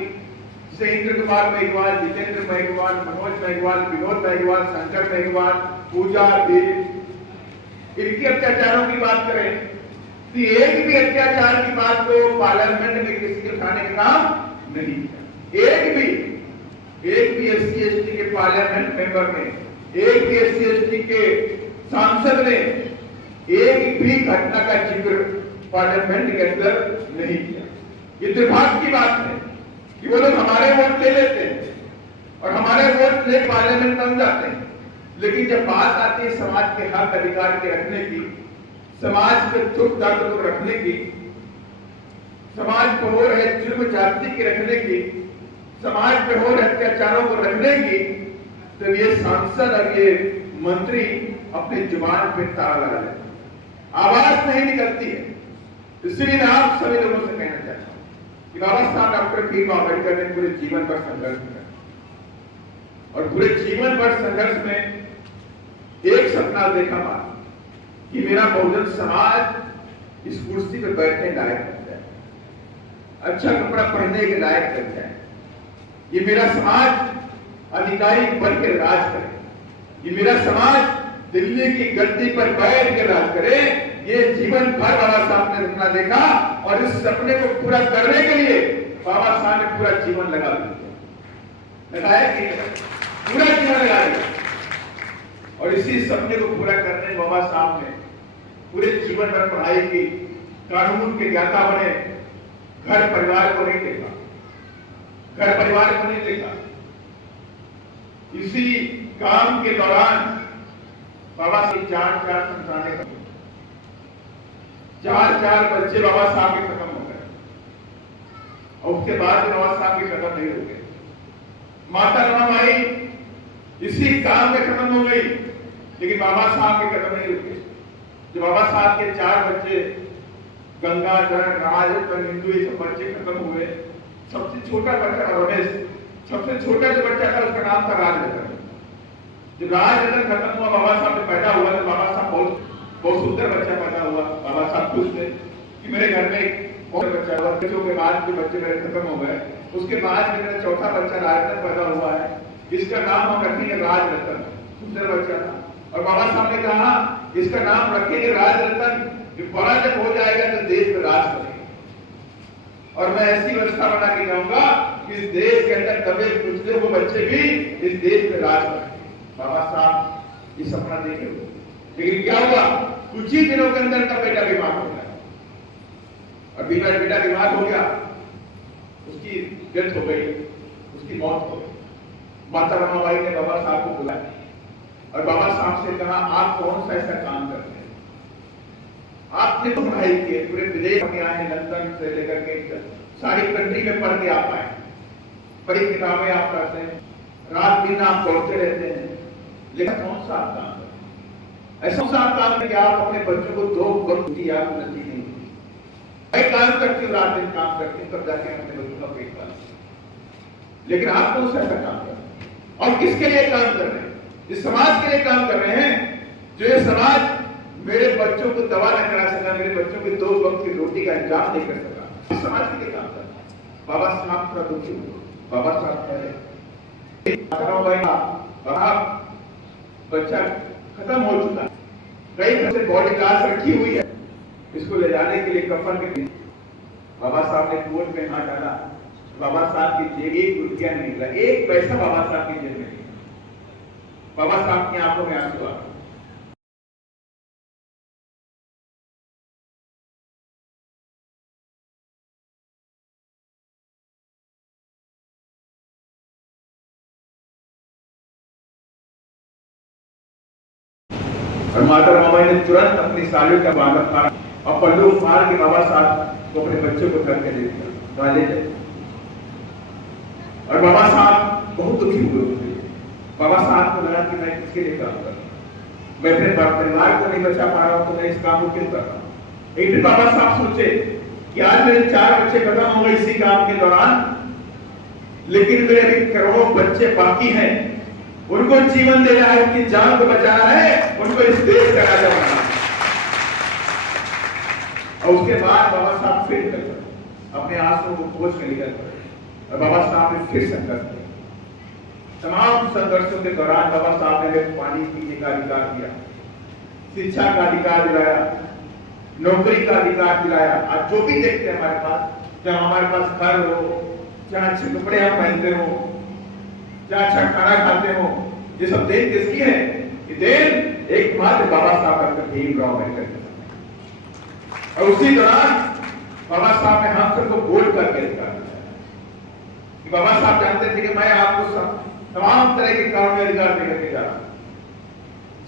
जैसे इंद्र कुमार मेघवाल, जितेंद्र मेघवाल, मनोज मेघवाल, विनोद मेघवाल, शंकर मेघवाल, पूजा देव, इनकी अत्याचारों की बात करें तो एक भी अत्याचार की बात को पार्लियामेंट में किसी के उठाने का काम नहीं किया, एक भी। एक भी SC/ST के पार्लियामेंट मेंबर ने, एक भी SC/ST के सांसद ने एक भी घटना का जिक्र पार्लियामेंट के अंदर नहीं किया। ये दुर्भाग्य की बात है कि वो लोग हमारे वोट ले लेते हैं और हमारे वोट ले पार्लियामेंट बन जाते हैं, लेकिन जब बात आती है समाज के हक अधिकार के रखने की, समाज के दुख दर्द को रखने की, समाज को हो रहे जुर्म जाति के रखने की, समाज पे हो रहे अत्याचारों को रखने की, तो ये सांसद और ये मंत्री अपनी जुबान पे ताला लगा लेते हैं, आवाज नहीं निकलती है। इसलिए मैं आप सभी लोगों से कहना चाहता हूं कि बाबा साहब डॉक्टर भीमराव अम्बेडकर ने पूरे जीवन भर संघर्ष किया और पूरे जीवन भर संघर्ष में एक सपना देखा था कि मेरा बहुजन समाज इस कुर्सी पर बैठने लायक बन जाए, अच्छा कपड़ा पहनने के लायक बन जाए, ये मेरा समाज अधिकारी बन के राज करे, ये मेरा समाज दिल्ली की गद्दी पर बैठ के राज करे। ये जीवन भर बाबा साहब ने सपना देखा और इस सपने को पूरा करने के लिए बाबा साहब ने पूरा जीवन लगा दिया, लगाया कि पूरा जीवन लगा दिया और इसी सपने को पूरा करने में बाबा साहब ने पूरे जीवन भर पढ़ाई की, कानून के ज्ञाता बने, घर परिवार को नहीं देखा, घर परिवार को नहीं देखा। इसी काम के दौरान बाबा से चार संतानें खत्म, चार बच्चे बाबा साहब के खत्म हो गए और उसके बाद बाबा साहब के खत्म नहीं हो गए। माता रमाबाई इसी काम में खत्म हो गई, लेकिन बाबा साहब के खत्म नहीं रुके। जो बाबा साहब के 4 बच्चे गंगाधर, राज, हिंदू, ये सब बच्चे खत्म हुए। सबसे छोटा बच्चा रमेश, सबसे छोटा जो बच्चा था उसका नाम था राजरतन। जब राजरतन खत्म हुआ, बाबा साहब ने पैदा हुआ तो बाबा साहब बहुत सुंदर बच्चा पैदा हुआ। बाबा साहब खुश थे कि मेरे घर में बहुत बच्चा हुआ। बच्चों के बाद जो बच्चे मेरे खत्म हो गए, उसके बाद मेरा चौथा बच्चा राजरतन पैदा हुआ है, इसका नाम हम रखेंगे राजरतन। सुंदर बच्चा था और बाबा साहब ने कहा इसका नाम रखेंगे राजरतन, बड़ा जब हो जाएगा तो देश में राज करेंगे और मैं ऐसी व्यवस्था बना के जाऊंगा कि इस देश के अंदर दबे कुचले वो बच्चे भी इस देश में राज करेंगे। बाबा साहब ये सपना देखे, लेकिन क्या हुआ, कुछ ही दिनों के अंदर का बेटा बीमार हो गया और बेटा बीमार हो गया, उसकी डेथ हो गई, उसकी मौत हो गई। माता रमाबाई ने बाबा साहब को बुलाया और बाबा साहब से कहा आप कौन सा ऐसा काम करते हैं, आपने तो पढ़ाई की, पूरे विदेश में आए, लंदन से लेकर के सारी कंट्री में पढ़ के आप आए, बड़ी किताबें आप पढ़ते हैं, रात दिन आप दौड़ते रहते हैं, लेकिन कौन सा आप काम करते हैं? ऐसा सा आप काम कि आप अपने बच्चों को 2 वक्त की आपको नसीब नहीं होती। मैं काम करती हूँ, रात दिन काम करती हूँ, तब जाके अपने बच्चों का पेट पालती हूँ, लेकिन आप कौन सा ऐसा काम कर रहे हैं और किसके लिए काम कर रहे हैं? इस समाज के लिए काम कर रहे हैं। जो ये समाज मेरे बच्चों को दवा न करा सका, मेरे बच्चों को 2 वक्त की रोटी का इंतजाम नहीं कर सका, इस समाज के लिए काम कर रहा है। बाबा साहब थोड़ा दुखी हुए। बाबा साहब कह बच्चा खत्म हो चुका, कई घर से बॉडी क्लास रखी हुई है, इसको ले जाने के लिए कफन के बाबा साहब ने कोर्ट में हाथ डाला। बाबा साहब की जेब 1 रुपया नहीं निकला, 1 पैसा बाबा साहब की जेब में नहीं। बाबा साहब की आंखों में आंसू आ गए। और माता रमाबाई ने तुरंत अपनी साड़ी का बांधा फाड़ा और पल्लू फाड़ के बाबा साहब को अपने बच्चों को घर के दे दिया, ले गए। और बाबा साहब बहुत दुखी हुए। बाबा साहब को लगा कि मैं किसके लिए काम कर रहा हूं, मैं अपने परिवार को नहीं बचा पा रहा हूं, तो मैं इस काम को क्यों कर रहा हूं। एक दिन बाबा साहब सोचे कि आज मेरे 4 बच्चे खत्म हो गए इसी काम के दौरान, लेकिन मेरे अभी करोड़ों बच्चे बाकी हैं, उनको जीवन देना है, उनकी जान को बचाना है, उनको इस देश का राजा बनाना है। और उसके बाद बाबा साहब फिर निकल अपने आंसुओं को पोंछ के निकल पड़े और बाबा साहब ने फिर संघर्ष किया। तमाम संघर्षों के दौरान बाबा साहब ने पानी पीने का अधिकार दिया, शिक्षा का अधिकार दिलाया, नौकरी का अधिकार दिलाया। आज जो भी देखते हैं हमारे पास, चाहे हमारे पास घर हो, चाहे अच्छे कपड़े हम पहनते हो, चाहे अच्छा खाना खाते हो, ये सब देन किसकी है? ये देन एकमात्र बाबा साहब डॉक्टर भीमराव अम्बेडकर की। और उसी दौरान बाबा साहब ने हम सबको वोट करके अधिकार दिया। बाबा साहब जानते थे कि मैं आपको तमाम तरह के कानूनी अधिकार देकर के जा रहा हूं।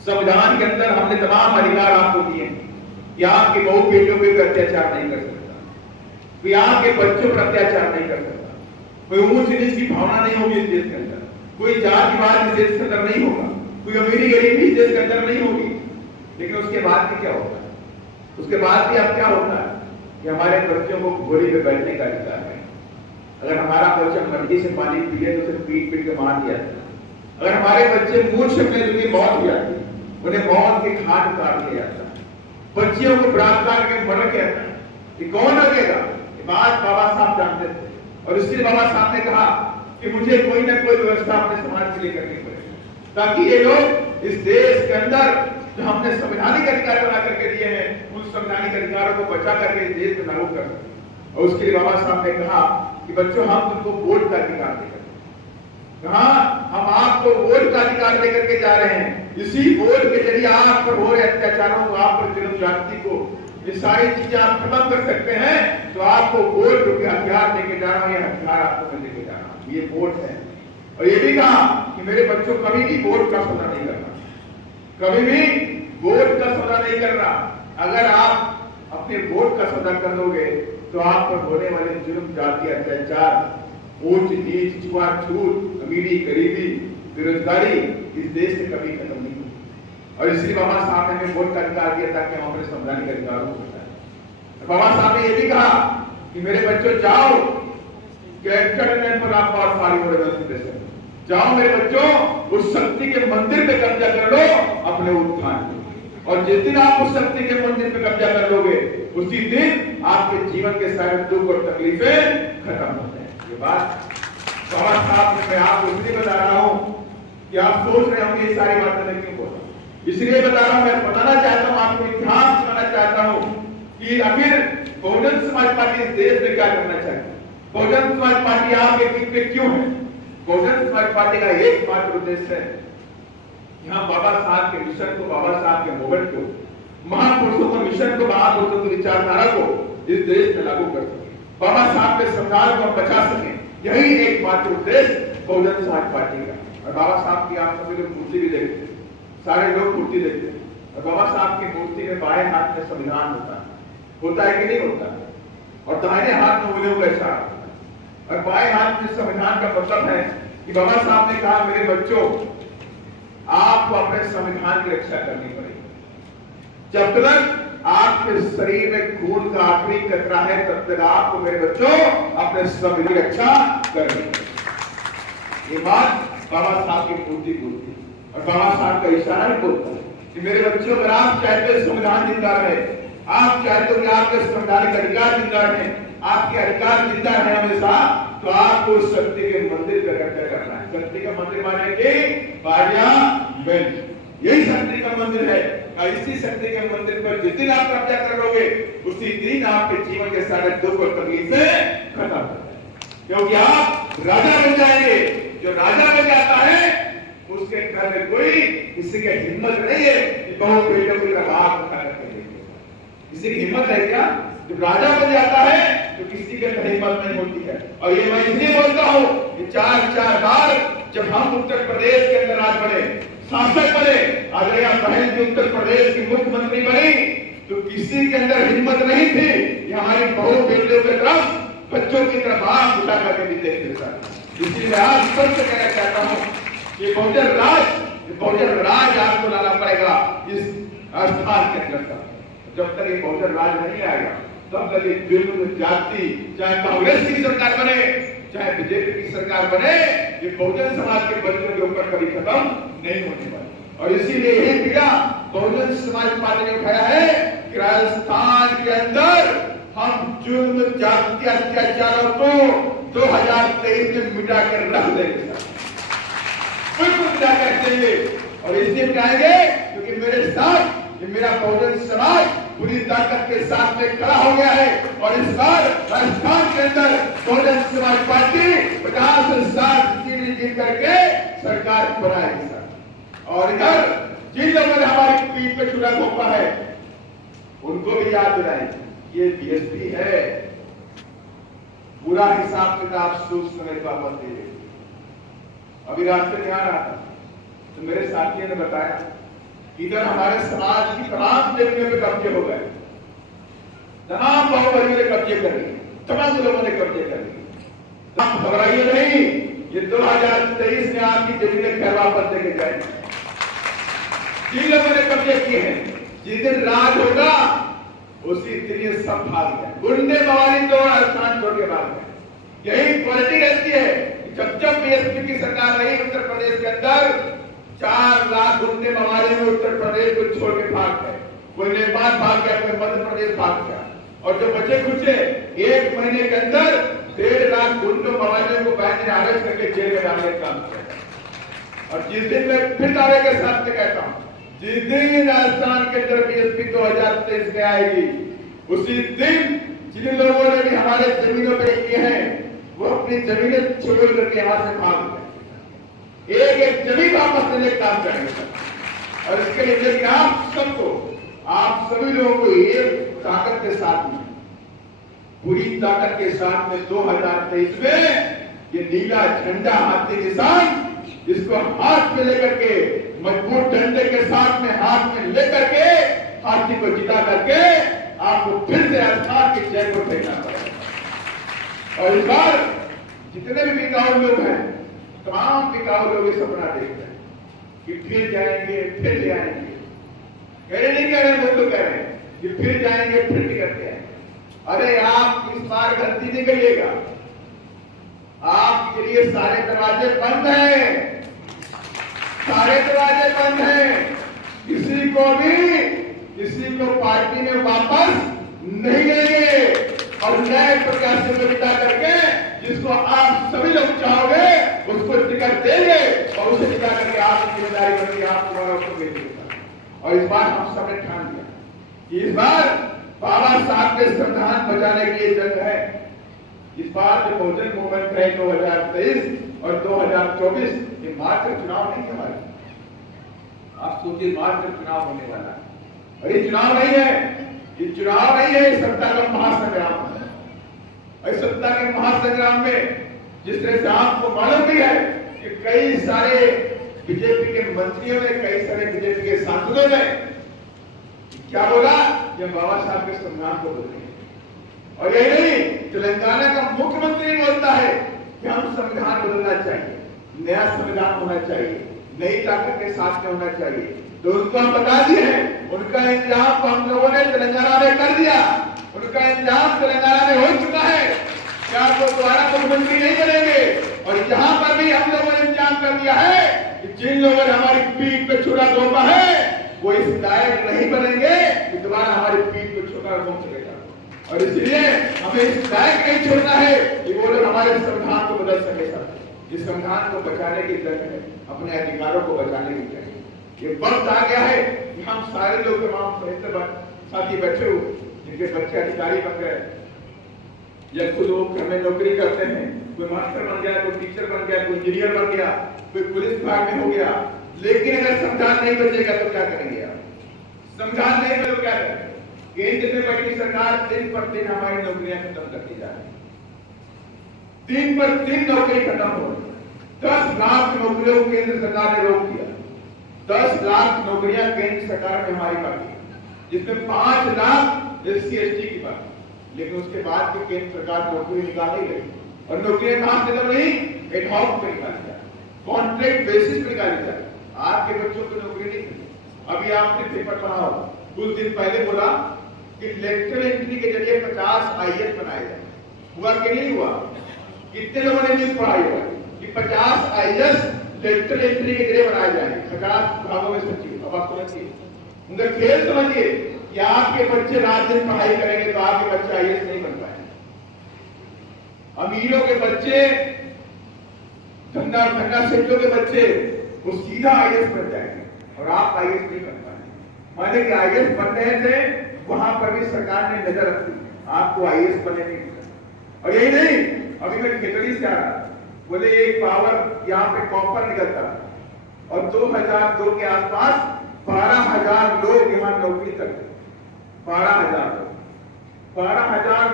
संविधान के अंदर हमने तमाम अधिकार आपको दिए कि आपके बहु बेटियों पे अत्याचार नहीं कर सकता, कोई आपके बच्चों पर अत्याचार नहीं कर सकता, कोई ऊंच नीच की भावना नहीं होगी इस देश के अंदर, कोई जातिवाद इस देश के अंदर नहीं होगा, कोई अमीरी गरीबी इस देश के अंदर नहीं होगी। लेकिन उसके बाद भी क्या होता है? उसके बाद भी अब क्या होता है कि हमारे बच्चों को घोड़ी पे बैठने का अधिकार है। अगर हमारा बच्चा मटकी से पानी पिए तो उसे पीट पीट के मार दिया जाता है। अगर हमारे बच्चे मुंह छपने लगे मौत हो जाती है, उन्हें मौत के घाट उतार दिया जाता है। बच्चियों को बलात्कार के मर्डर किया जाता है। ये कौन रोकेगा? ये बात बाबा साहब जानते थे और इसलिए बाबा साहब ने कहा कि मुझे कोई ना कोई व्यवस्था अपने समाज के लिए करनी पड़ेगी ताकि ये लोग इस देश के अंदर जो हमने संवैधानिक अधिकार बना करके दिए हैं उन संवैधानिक अधिकारों को बचा करके इस देश में लागू कर सकें। और उसके लिए बाबा साहब ने कहा कि बच्चों हम तुमको वोट का अधिकार देकर कहा हम आपको वोट का अधिकार देकर के जा रहे हैं। इसी वोट के जरिए आप पर हो रहे अत्याचारों को, आप पर जुल्म ज्यादती को, ये सारी चीजें आप खत्म कर सकते हैं। तो आपको वोट के हथियार देके जा रहा हूं, ये हथियार आपको मैं देके जा रहा हूं, ये वोट है। और ये भी कहा कि मेरे बच्चों कभी भी वोट का सौदा नहीं करना, कभी भी वोट का सौदा नहीं करना। अगर आप अपने वोट का सौदा कर लोगे तो आप पर होने वाले जुल्म जाति अत्याचार, ऊंच नीच, छुआछूत, अमीरी गरीबी, बेरोजगारी इस देश से कभी खत्म नहीं होगी। और इसलिए बाबा साहब ने हमें वोट का अधिकार दिया ताकि हम अपने संवैधानिक अधिकारों को बचाएं। बाबा साहब ने यह भी कहा कि मेरे बच्चों जाओ पर आप और फारी हो रहे, जाओ मेरे बच्चों उस शक्ति के मंदिर पे कब्जा कर लो अपने उत्थान पे। और जिस दिन आप उस शक्ति के मंदिर पे कब्जा कर लोगे उसी दिन आपके जीवन के सारे दुख और तकलीफें खत्म होते हैं। ये बात बाबा साहब ने मैं आपको इसलिए बता रहा हूं कि आप सोच रहे होंगे ये सारी बातें मैं क्यों बोल रहा हूं। इसलिए बता रहा हूं, मैं बताना चाहता हूं, आपको इतिहास सुनाना चाहता हूं कि आखिर बहुजन समाज पार्टी इस देश में क्या करना चाहती है, बहुजन समाज पार्टी आपके बीच में क्यों है। बहुजन समाज पार्टी का एकमात्र उद्देश्य है यहाँ बाबा साहब के मिशन को, बाबा साहब के मोमेंट को, महापुरुषों के मिशन को, महापुरुषों की विचारधारा को इस देश में लागू कर सके, बाबा साहब के संविधान को बचा सके। यही एकमात्र उद्देश्य बहुजन समाज पार्टी का। और बाबा साहब की आप सभी लोग मूर्ति भी देखते हैं, सारे लोग मूर्ति देखते हैं। और बाबा साहब की मूर्ति में बाएं हाथ में संविधान होता है कि नहीं होता है, और दाहिने हाथ में मूल्यों का इशारा होता है। और बाएं हाथ में संविधान का मतलब है कि बाबा साहब ने कहा मेरे बच्चों आपको अपने संविधान की रक्षा करनी पड़ेगी। जब तक आपके शरीर में खून का आखिरी कतरा है तब तक आपको मेरे बच्चों अपने संविधान की रक्षा करनी पड़ेगी। ये बात बाबा साहब की पूर्ति बोलती है। और बाबा साहब का इशारा भी बोलता है कि मेरे बच्चों अगर आप चाहते हो संविधान जिंदा रहे, आप चाहते हो कि आपके संवैधानिक अधिकार जिंदा रहे, आपके अधिकार जिंदा रहे हमेशा, तो आपको शक्ति के मंदिर पर कब्जा करना है। शक्ति का मंदिर माने कि पार्लियामेंट, यही शक्ति का मंदिर है। और इसी शक्ति के मंदिर पर जिस दिन आप कब्जा कर लोगे उसी दिन आपके जीवन के सारे दुख और तकलीफें खत्म हो जाएंगे, क्योंकि आप राजा बन जाएंगे। जो राजा बन जाता है उसके घर में कोई किसी की हिम्मत नहीं है कि बहु बेटों को हाथ उठा करके देखे। किसी की हिम्मत है क्या? जब राजा बन जाता है तो किसी के हिम्मत नहीं होती है। और ये मैं इसलिए बोलता हूँ कि 4 बार जब हम उत्तर प्रदेश के अंदर राज बने, शासक बने, अगर यहाँ बहन जी उत्तर प्रदेश की मुख्यमंत्री बनी तो किसी के अंदर हिम्मत नहीं थी कि हमारी बहु बेटियों की तरफ, बच्चों की तरफ आंख उठा करके भी देखते। इसलिए मैं आज स्पष्ट कहना चाहता हूँ कि बहुजन राज आपको लाना पड़ेगा इस स्थान के अंदर। जब तक ये बहुजन राज नहीं आएगा तब तक ये जुल्म जाति, चाहे कांग्रेस की सरकार बने चाहे बीजेपी की सरकार बने, ये बहुजन समाज के बच्चों के ऊपर कभी खत्म नहीं होने वाली। और इसीलिए यही पीड़ा बहुजन समाज पार्टी ने उठाया है कि राजस्थान के अंदर हम जुल्म जाति अत्याचारों को 2023 में मिटा कर रख देंगे, बिल्कुल मिटा कर देंगे। और इसलिए मिटाएंगे क्योंकि मेरे साथ मेरा बहुजन समाज पूरी ताकत के साथ में खड़ा हो गया है। और इस बार राजस्थान के अंदर बहुजन समाज पार्टी 50 से 60 सीटें जीत करके याद बनाएगी सर। और इधर जिन लोगों ने हमारी पीठ पे छुरा घोंपा है उनको भी याद दिलाएंगे। ये बीएसपी है, पूरा हिसाब किताब सोच समय वापस दे देगी। अभी रास्ते में आ रहा था तो मेरे साथियों ने बताया इधर हमारे समाज की तमाम जमीनों पे कब्जे हो गए, तमाम बहुवर्गीय ने कब्जे कर लिए, तमाम लोगों ने कब्जे कर लिए। आप घबराइए नहीं, ये 2023 में आपकी जमीनें घर वापस देके जाएंगे। जिन लोगों ने कब्जे किए हैं, जिस दिन राज होगा उसी दिन ये सब भाग गए, गुंडे बवाली तो स्थान छोड़ के भाग गए। यही क्वालिटी रहती है। जब जब बीएसपी की सरकार रही उत्तर प्रदेश के अंदर 4 लाख गुंडे बवाली में उत्तर प्रदेश को छोड़ के भाग गए। कोई नेपाल भाग गया, कोई मध्य प्रदेश भाग गया, और जो बचे खुचे 1 महीने के अंदर 1.5 लाख गुंडों बवालियों को बैंक ने अरेस्ट करके जेल में डालने का काम किया। और जिस दिन मैं फिर दावे के साथ में कहता हूं, जिस दिन राजस्थान के अंदर बीएसपी 2023 में आएगी उसी दिन जिन लोगों ने भी हमारे जमीनों पे किए हैं वो अपनी जमीनें छोड़ करके यहां से भाग गए। एक एक जमीन वापस देने का काम करेंगे। और इसके लिए लेकिन आप सबको, आप सभी लोगों को एक ताकत के साथ में, पूरी ताकत के साथ में 2023 में ये नीला झंडा हाथी निशान इसको हाथ में लेकर के, मजबूत डंडे के साथ में हाथ में लेकर के हाथी को जिता करके आपको फिर से आस्थान की जय को फेंकना पड़ेगा। और इस बार जितने भी बिकाऊ लोग हैं, तमाम बिकाऊ लोग ये सपना देखते हैं कि फिर जाएंगे, फिर ले आएंगे। कह रहे नहीं कह रहे, वो तो कह रहे हैं कि फिर जाएंगे, फिर टिकट ले आएंगे। अरे आप इस बार गलती नहीं करिएगा, आपके लिए सारे दरवाजे बंद हैं, सारे दरवाजे बंद हैं। किसी को पार्टी में वापस नहीं लेंगे। और नए प्रत्याशी को जिता करके जिसको आप सभी लोग चाहोगे उसको टिकट देंगे और उसे जिता करके आपकी जिम्मेदारी बनती है, आप तुम्हारा उसको भेजिएगा। और इस बार हम सबने ठान लिया कि इस बार बाबा साहब के संविधान बचाने की ये जंग है। इस बार जो बहुजन मूवमेंट है 2023 और 2024 ये मात्र चुनाव नहीं है हमारे। आप सोचिए मात्र चुनाव होने वाला है, और ये चुनाव नहीं है, ये चुनाव नहीं है, सत्ता का महासंग्राम है। इस सत्ता के महासंग्राम में जिस तरह से आपको मालूम भी है कि कई सारे बीजेपी के मंत्रियों ने, कई सारे बीजेपी के सांसदों ने क्या बोला, ये बाबा साहब के संविधान को बोलेंगे। और यही नहीं, तेलंगाना का मुख्यमंत्री बोलता है कि हम संविधान बदलना चाहिए, नया संविधान होना चाहिए, नई ताकत के साथ में होना चाहिए। तो उनको हम बता दिए हैं, उनका इंतजाम हम लोगों ने तेलंगाना में कर दिया, उनका इंतजाम तेलंगाना में हो चुका है। क्या वो दोबारा मुख्यमंत्री नहीं बनेंगे? और यहां पर भी हम लोगों ने इंतजाम कर दिया है कि जिन लोगों ने हमारी पीठ पे छुरा घोंपा है वो इस लायक नहीं बनेंगे कि दोबारा हमारी पीठ पे छुरा घोंप सकेगा। और इसलिए हमें इस लायक नहीं छोड़ना है कि वो लोग हमारे संविधान को बदल सके। इस संविधान को बचाने की जंग है, अपने अधिकारों को बचाने की जंग है। ये वक्त आ गया है कि हम सारे लोग तमाम साथी बैठे हुए जिनके बच्चे अधिकारी बन गए या खुद वो घर में नौकरी करते हैं, कोई मास्टर बन गया, कोई टीचर बन गया, कोई इंजीनियर बन गया, कोई पुलिस विभाग में हो गया। लेकिन अगर संविधान नहीं बचेगा तो क्या करेंगे आप? संविधान नहीं बचे तो क्या करेंगे? केंद्र में बैठी सरकार दिन पर दिन हमारी नौकरियां खत्म करती जा रही है, दिन पर दिन नौकरी खत्म हो रही है। 10 लाख नौकरियों को केंद्र सरकार ने रोक दिया। 10 लाख नौकरियां केंद्र सरकार में हमारी बाकी है, जिसमें 5 लाख SC ST की बात। लेकिन उसके बाद भी केंद्र सरकार नौकरी निकाल नहीं रही। और नौकरियां कहां से निकल रही? एडहॉक पे निकाली जा रही, कॉन्ट्रैक्ट बेसिस पे निकाली जा रही। आपके बच्चों को नौकरी नहीं मिली। अभी आपने पेपर पढ़ा हो, कुछ दिन पहले बोला कि लेटरल एंट्री के जरिए 50 IAS बनाए जाए। हुआ कि नहीं हुआ? कितने लोगों ने न्यूज पढ़ाई हुआ कि 50 IAS लेटरल एंट्री के जरिए बनाए जाएंगे 50 भागों में सचिव। अब आप समझिए, उनका खेल समझिए कि आपके बच्चे रात दिन पढ़ाई करेंगे तो आपके बच्चे IAS नहीं बन पाएंगे। अमीरों के बच्चे, धन्ना सेठों के बच्चे वो सीधा IAS बन जाएंगे और आप IAS नहीं बन पाएंगे। माने कि IAS बन रहे थे, वहां पर भी सरकार ने नजर रखी, आपको IAS बनने नहीं दिया। और यही नहीं, अभी मैं खिचड़ी से आ रहा, बोले एक पावर यहाँ पे कॉपर निकलता, और 2002 के आसपास 12,000 लोग यहाँ नौकरी करते, 12,000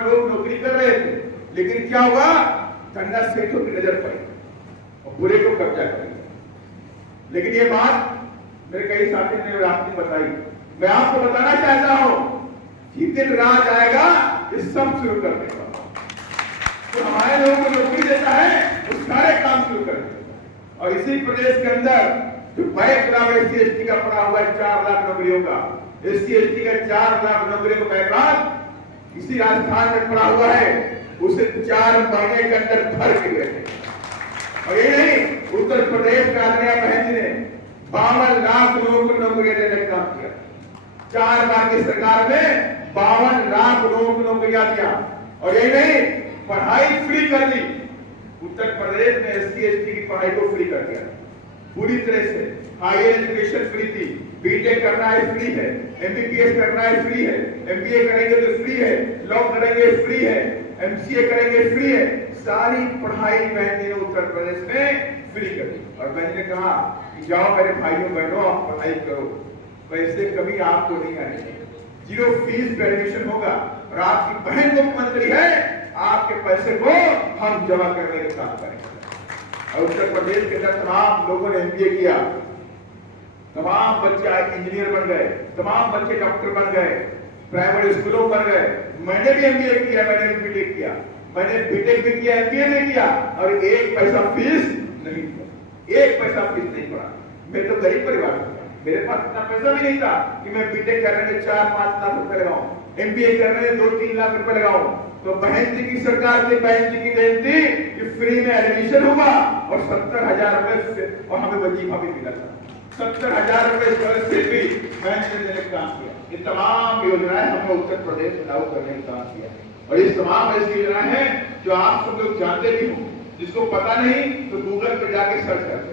लोग नौकरी कर रहे थे। लेकिन क्या हुआ, धन्ना सेठों की नजर पड़ी और पूरे को कब्जा कर लिया। लेकिन ये बात मेरे कई साथी ने रात में बताई, मैं आपको बताना चाहता हूं कि दिन रात आएगा ये सब शुरू कर देगा। तो हमारे लोगों को नौकरी देता है वो सारे काम शुरू कर देगा। और इसी प्रदेश के अंदर जो बैकलॉग SC/ST का पड़ा हुआ है 4 लाख नौकरियों का, SC/ST का 4 लाख नौकरियों का बैकलॉग इसी राजस्थान में पड़ा हुआ है, उसे 4 महीने के अंदर भर के गए थे। और ये नहीं, उत्तर प्रदेश में आदरणीय बहन जी ने 52 लाख लोगों को नौकरियां देने का काम किया। 4 बार की सरकार में 52 लाख लोगों को नौकरियां दिया। और ये नहीं, पढ़ाई फ्री कर दी। उत्तर प्रदेश में SC/ST की पढ़ाई को फ्री कर दिया पूरी तरह से। हायर एजुकेशन फ्री थी, बीटेक करना है फ्री है, MBBS करना है फ्री है, MBA करेंगे तो फ्री है, लॉ करेंगे फ्री है, MCA करेंगे फ्री है। सारी पढ़ाई मैंने उत्तर प्रदेश में फ्री कर दी। और मैंने कहा कि जाओ मेरे भाइयों बहनों आप पढ़ाई करो, पैसे कभी आपको नहीं आएंगे, 0 फीस पे एडमिशन होगा। और आपकी बहन मुख्यमंत्री है, आपके पैसे को हम जमा करने का काम करेंगे। और उत्तर प्रदेश के अंदर तमाम लोगों ने MBA किया, तमाम बच्चे आज इंजीनियर बन गए, तमाम बच्चे डॉक्टर बन गए, प्राइवेट स्कूलों बन गए। मैंने भी MBA किया, मैंने भी बीटेक किया, मैंने बीटेक भी किया, MBA भी किया, और 1 पैसा फीस नहीं दिया, 1 पैसा फीस नहीं पड़ा। मैं तो गरीब परिवार से, मेरे पास इतना पैसा भी नहीं था कि मैं बीटेक करने में 4-5 लाख रुपए लगाऊं, MBA करने में 2-3 लाख रुपए लगाऊं। तो बहन जी की सरकार से बहन जी की देन थी कि फ्री में एडमिशन हुआ और 70,000 रुपए, और हमें वजीफा भी मिला था। 70,000 रुपए स्कॉलरशिप भी बहन जी ने देने का काम किया। ये तमाम योजनाएं हमने उत्तर प्रदेश में लागू करने का काम किया। और ये तमाम ऐसी योजनाएं हैं जो आप सब लोग जानते भी हो, जिसको पता नहीं तो गूगल पे जाके सर्च करते,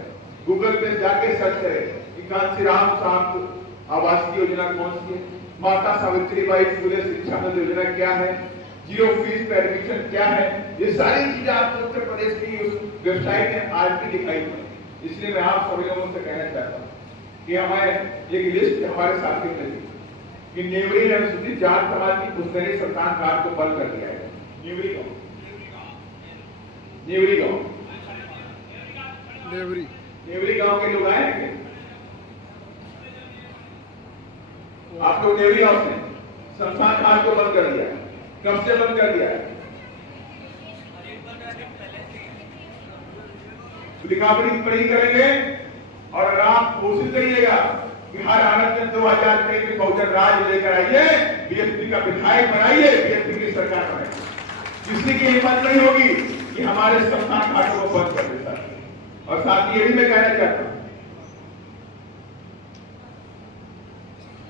गूगल पे जाके सर्च करें कि कांशीराम साहब आवासीय योजना कौन सी है, माता सावित्रीबाई फुले शिक्षा मंदिर योजना क्या है, 0 फीस पे एडमिशन क्या है। ये सारी चीजें आपको उत्तर प्रदेश की उस वेबसाइट में आज भी दिखाई पड़ी। इसलिए मैं आप सभी लोगों से कहना चाहता हूँ कि हमारे एक लिस्ट हमारे साथी में थी कि नेवरी अनुसूचित जात समाज की पुस्तकें संतान कार्ड को बंद कर दिया है। नेवरी गांव के लोग आए हैं, आप लोग नेवरी गांव से संतान कार्ड को बंद कर दिया, कब से बंद कर दिया है? लिखावटी पर ही करेंगे। और अगर आप कोशिश करिएगा कि हर हालत में 2023 में बहुजन राज लेकर आइए, BSP का विधायक बनाइए, BSP की सरकार बनाइए, किसी की हिम्मत नहीं होगी कि हमारे संस्थान घाटों को बंद कर देता है। और साथ ही ये भी मैं कहना चाहता हूं,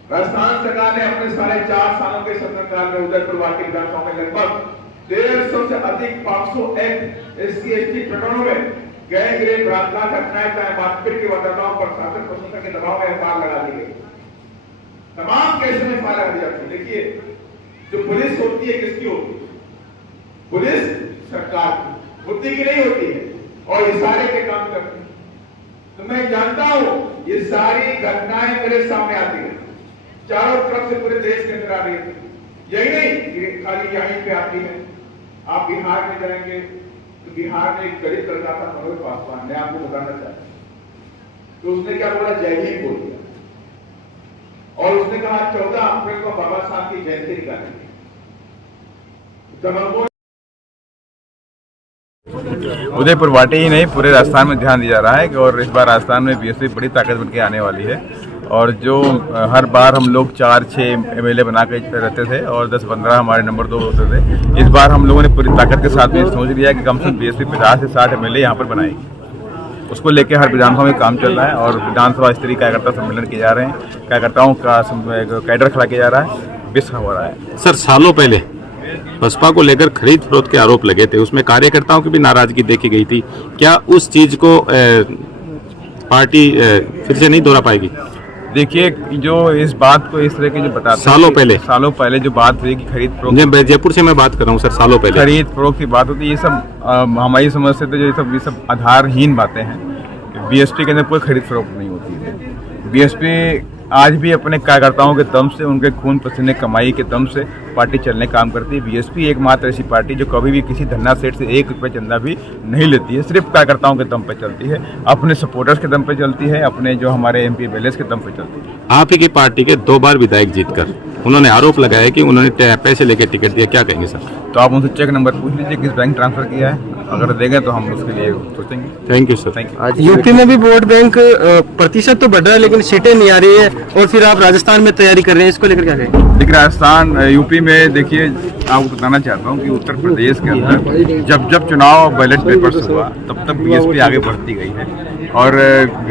राजस्थान सरकार ने अपने 4.5 सालों के शासनकाल में उदयपुर वाटी विधानसभा में लगभग 150 से अधिक पॉक्सो एक्ट SC/ST प्रकरणों में गैंग रेप बलात्कार घटनाएं चाहे मारपीट के वारदातों पर शासन प्रशासन के दबाव में FIR लगा दी गई। तमाम केस में FIR लगा दी जाती है। देखिए, जो पुलिस होती है किसकी होती है? पुलिस सरकार की होती कि नहीं होती है, और इशारे के काम करती है। तो मैं जानता हूं ये सारी घटनाएं मेरे सामने आती है, चारों तरफ से पूरे देश के अंदर आ रही थी। यही नहीं खाली यहीं पे आती है। आप बिहार में जाएंगे तो बिहार में एक दलित लड़का था मनोज पासवान, मैं आपको बताना चाहता हूं, तो उसने क्या बोला, जय भीम बोल दिया। और उसने कहा 14 अप्रैल को बाबा साहब की जयंती निकालेंगे। उदयपुर वाटी ही नहीं, पूरे राजस्थान में ध्यान दिया जा रहा है और इस बार राजस्थान में BSP बड़ी ताकत बन के आने वाली है। और जो हर बार हम लोग 4-6 MLA बना के रहते थे और 10-15 हमारे नंबर 2 होते थे, इस बार हम लोगों ने पूरी ताकत के साथ ये सोच लिया कि कम से कम BSP 50 से 60 MLA यहाँ पर बनाएगी। उसको लेके हर विधानसभा में काम चल रहा है और विधानसभा स्तरीय कार्यकर्ता सम्मेलन किए जा रहे हैं, कार्यकर्ताओं का कैडर खड़ा किया जा रहा है, विश्व हो रहा है। सर, सालों पहले बसपा को लेकर खरीद फरोख्त के आरोप लगे थे, उसमें कार्यकर्ताओं की भी नाराजगी देखी गई थी। क्या उस चीज को पार्टी फिर से नहीं दोहरा पाएगी? देखिए, जो इस बात को इस तरह की जो बताते सालों पहले जो बात हुई कि खरीद फरोख्त, जयपुर से मैं बात कर रहा हूँ सर, सालों पहले खरीद फरोख्त की बात होती है, ये सब हमारी समझ से तो ये सब आधारहीन बातें हैं। बीएसपी के अंदर कोई खरीद फरोख्त नहीं होती है। बीएसपी आज भी अपने कार्यकर्ताओं के दम से, उनके खून पसीने कमाई के दम से पार्टी चलने काम करती है। बीएसपी एकमात्र ऐसी पार्टी जो कभी भी किसी धन्ना सेठ से 1 रुपये चंदा भी नहीं लेती है, सिर्फ कार्यकर्ताओं के दम पे चलती है, अपने सपोर्टर्स के दम पे चलती है, अपने जो हमारे एमपी एमएलए के दम पे चलती है। आप ही की पार्टी के 2 बार विधायक जीतकर उन्होंने आरोप लगाया कि उन्होंने पैसे लेकर टिकट दिया, क्या कहेंगे सर? तो आप उनसे चेक नंबर पूछ लीजिए किस बैंक ट्रांसफर किया है, अगर देंगे तो हम उसके लिए सोचेंगे। Thank you sir. Thank you. UP में भी वोट बैंक प्रतिशत तो बढ़ रहा है लेकिन सीटें नहीं आ रही है, और फिर आप राजस्थान में तैयारी कर रहे हैं, इसको लेकर क्या कहेंगे? देखिए राजस्थान यूपी में, देखिए आपको बताना चाहता हूँ कि उत्तर प्रदेश के अंदर जब जब चुनाव बैलेट पेपर से हुआ तब तक बीएसपी आगे बढ़ती गई है, और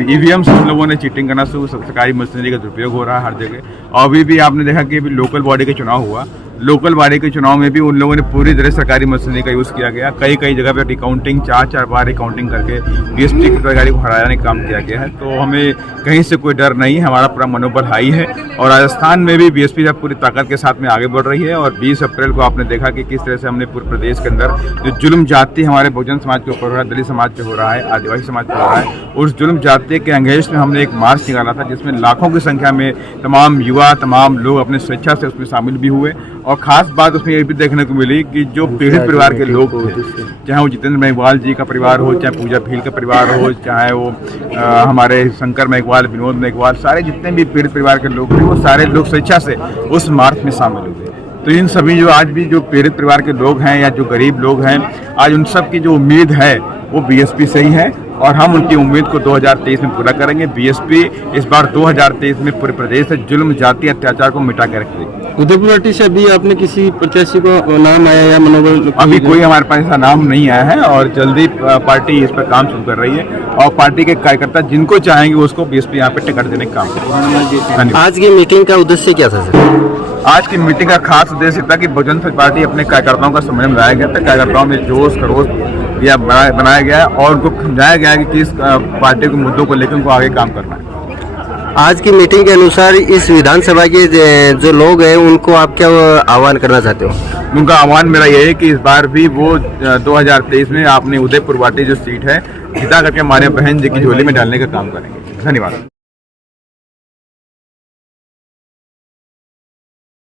ईवीएम से उन लोगों ने चीटिंग करना शुरू, सरकारी मशीनरी का दुरुपयोग हो रहा है हर जगह। और अभी भी आपने देखा कि अभी लोकल बॉडी के चुनाव हुआ, लोकल बॉडी के चुनाव में भी उन लोगों ने पूरी तरह सरकारी मशीनरी का यूज़ किया गया। कई कई जगह पर रिकाउंटिंग 4-4 बार रिकाउंटिंग करके बीएसपी की अधिकारी को हराने का काम किया गया है। तो हमें कहीं से कोई डर नहीं है, हमारा पूरा मनोबल हाई है। और राजस्थान में भी बीएसपी जब पूरी ताकत के साथ में आगे बढ़ रही है। और 20 अप्रैल को आपने देखा कि किस तरह से हमने पूरे प्रदेश के अंदर जो जुल्म जाति हमारे बहुजन समाज के ऊपर हो रहा है, दलित समाज पे हो रहा है, आदिवासी समाज पे हो रहा है, उस जुल्म जाति के अंगेज में हमने एक मार्च निकाला था जिसमें लाखों की संख्या में तमाम युवा, तमाम लोग अपने स्वेच्छा से उसमें शामिल भी हुए। और खास बात उसमें ये भी देखने को मिली कि जो पीड़ित परिवार के लोग थे, चाहे वो जितेंद्र मेघवाल जी का परिवार हो, चाहे पूजा भील का परिवार हो, चाहे वो हमारे शंकर मेघवाल, विनोद मेघवाल, सारे जितने भी पीड़ित परिवार के लोग थे वो सारे लोग स्वेच्छा से उस मार्च में शामिल हुए। तो इन सभी जो आज भी जो पीड़ित परिवार के लोग हैं या जो गरीब लोग हैं, आज उन सब की जो उम्मीद है वो बीएसपी से ही है, और हम उनकी उम्मीद को 2023 में पूरा करेंगे। बीएसपी इस बार 2023 में पूरे प्रदेश से जुल्म, जाति, अत्याचार को मिटा के रखेगी। उदयपुर पार्टी से अभी आपने किसी प्रत्याशी को नाम आया या मनोबल? अभी कोई हमारे पास ऐसा नाम नहीं आया है, और जल्दी पार्टी इस पर काम शुरू कर रही है, और पार्टी के कार्यकर्ता जिनको चाहेंगे उसको बीएसपी यहाँ पे टिकट देने का काम करेंगे। आज की मीटिंग का उद्देश्य क्या था सर? आज की मीटिंग का खास उद्देश्य था कि बहुजन समाज पार्टी अपने कार्यकर्ताओं का सम्मेलन बनाया गया था, कार्यकर्ताओं में जोश खरोश या बनाया गया है, और उनको समझाया गया है कि किस पार्टी के मुद्दों को लेकर उनको आगे काम करना है। आज की मीटिंग के अनुसार इस विधानसभा के जो लोग हैं उनको आप क्या आह्वान करना चाहते हो? उनका आह्वान मेरा यही है कि इस बार भी वो 2023 में आपने उदयपुर वाटी जो सीट है जिता करके हमारे बहन जी की झोली में डालने का काम करेंगे। धन्यवाद।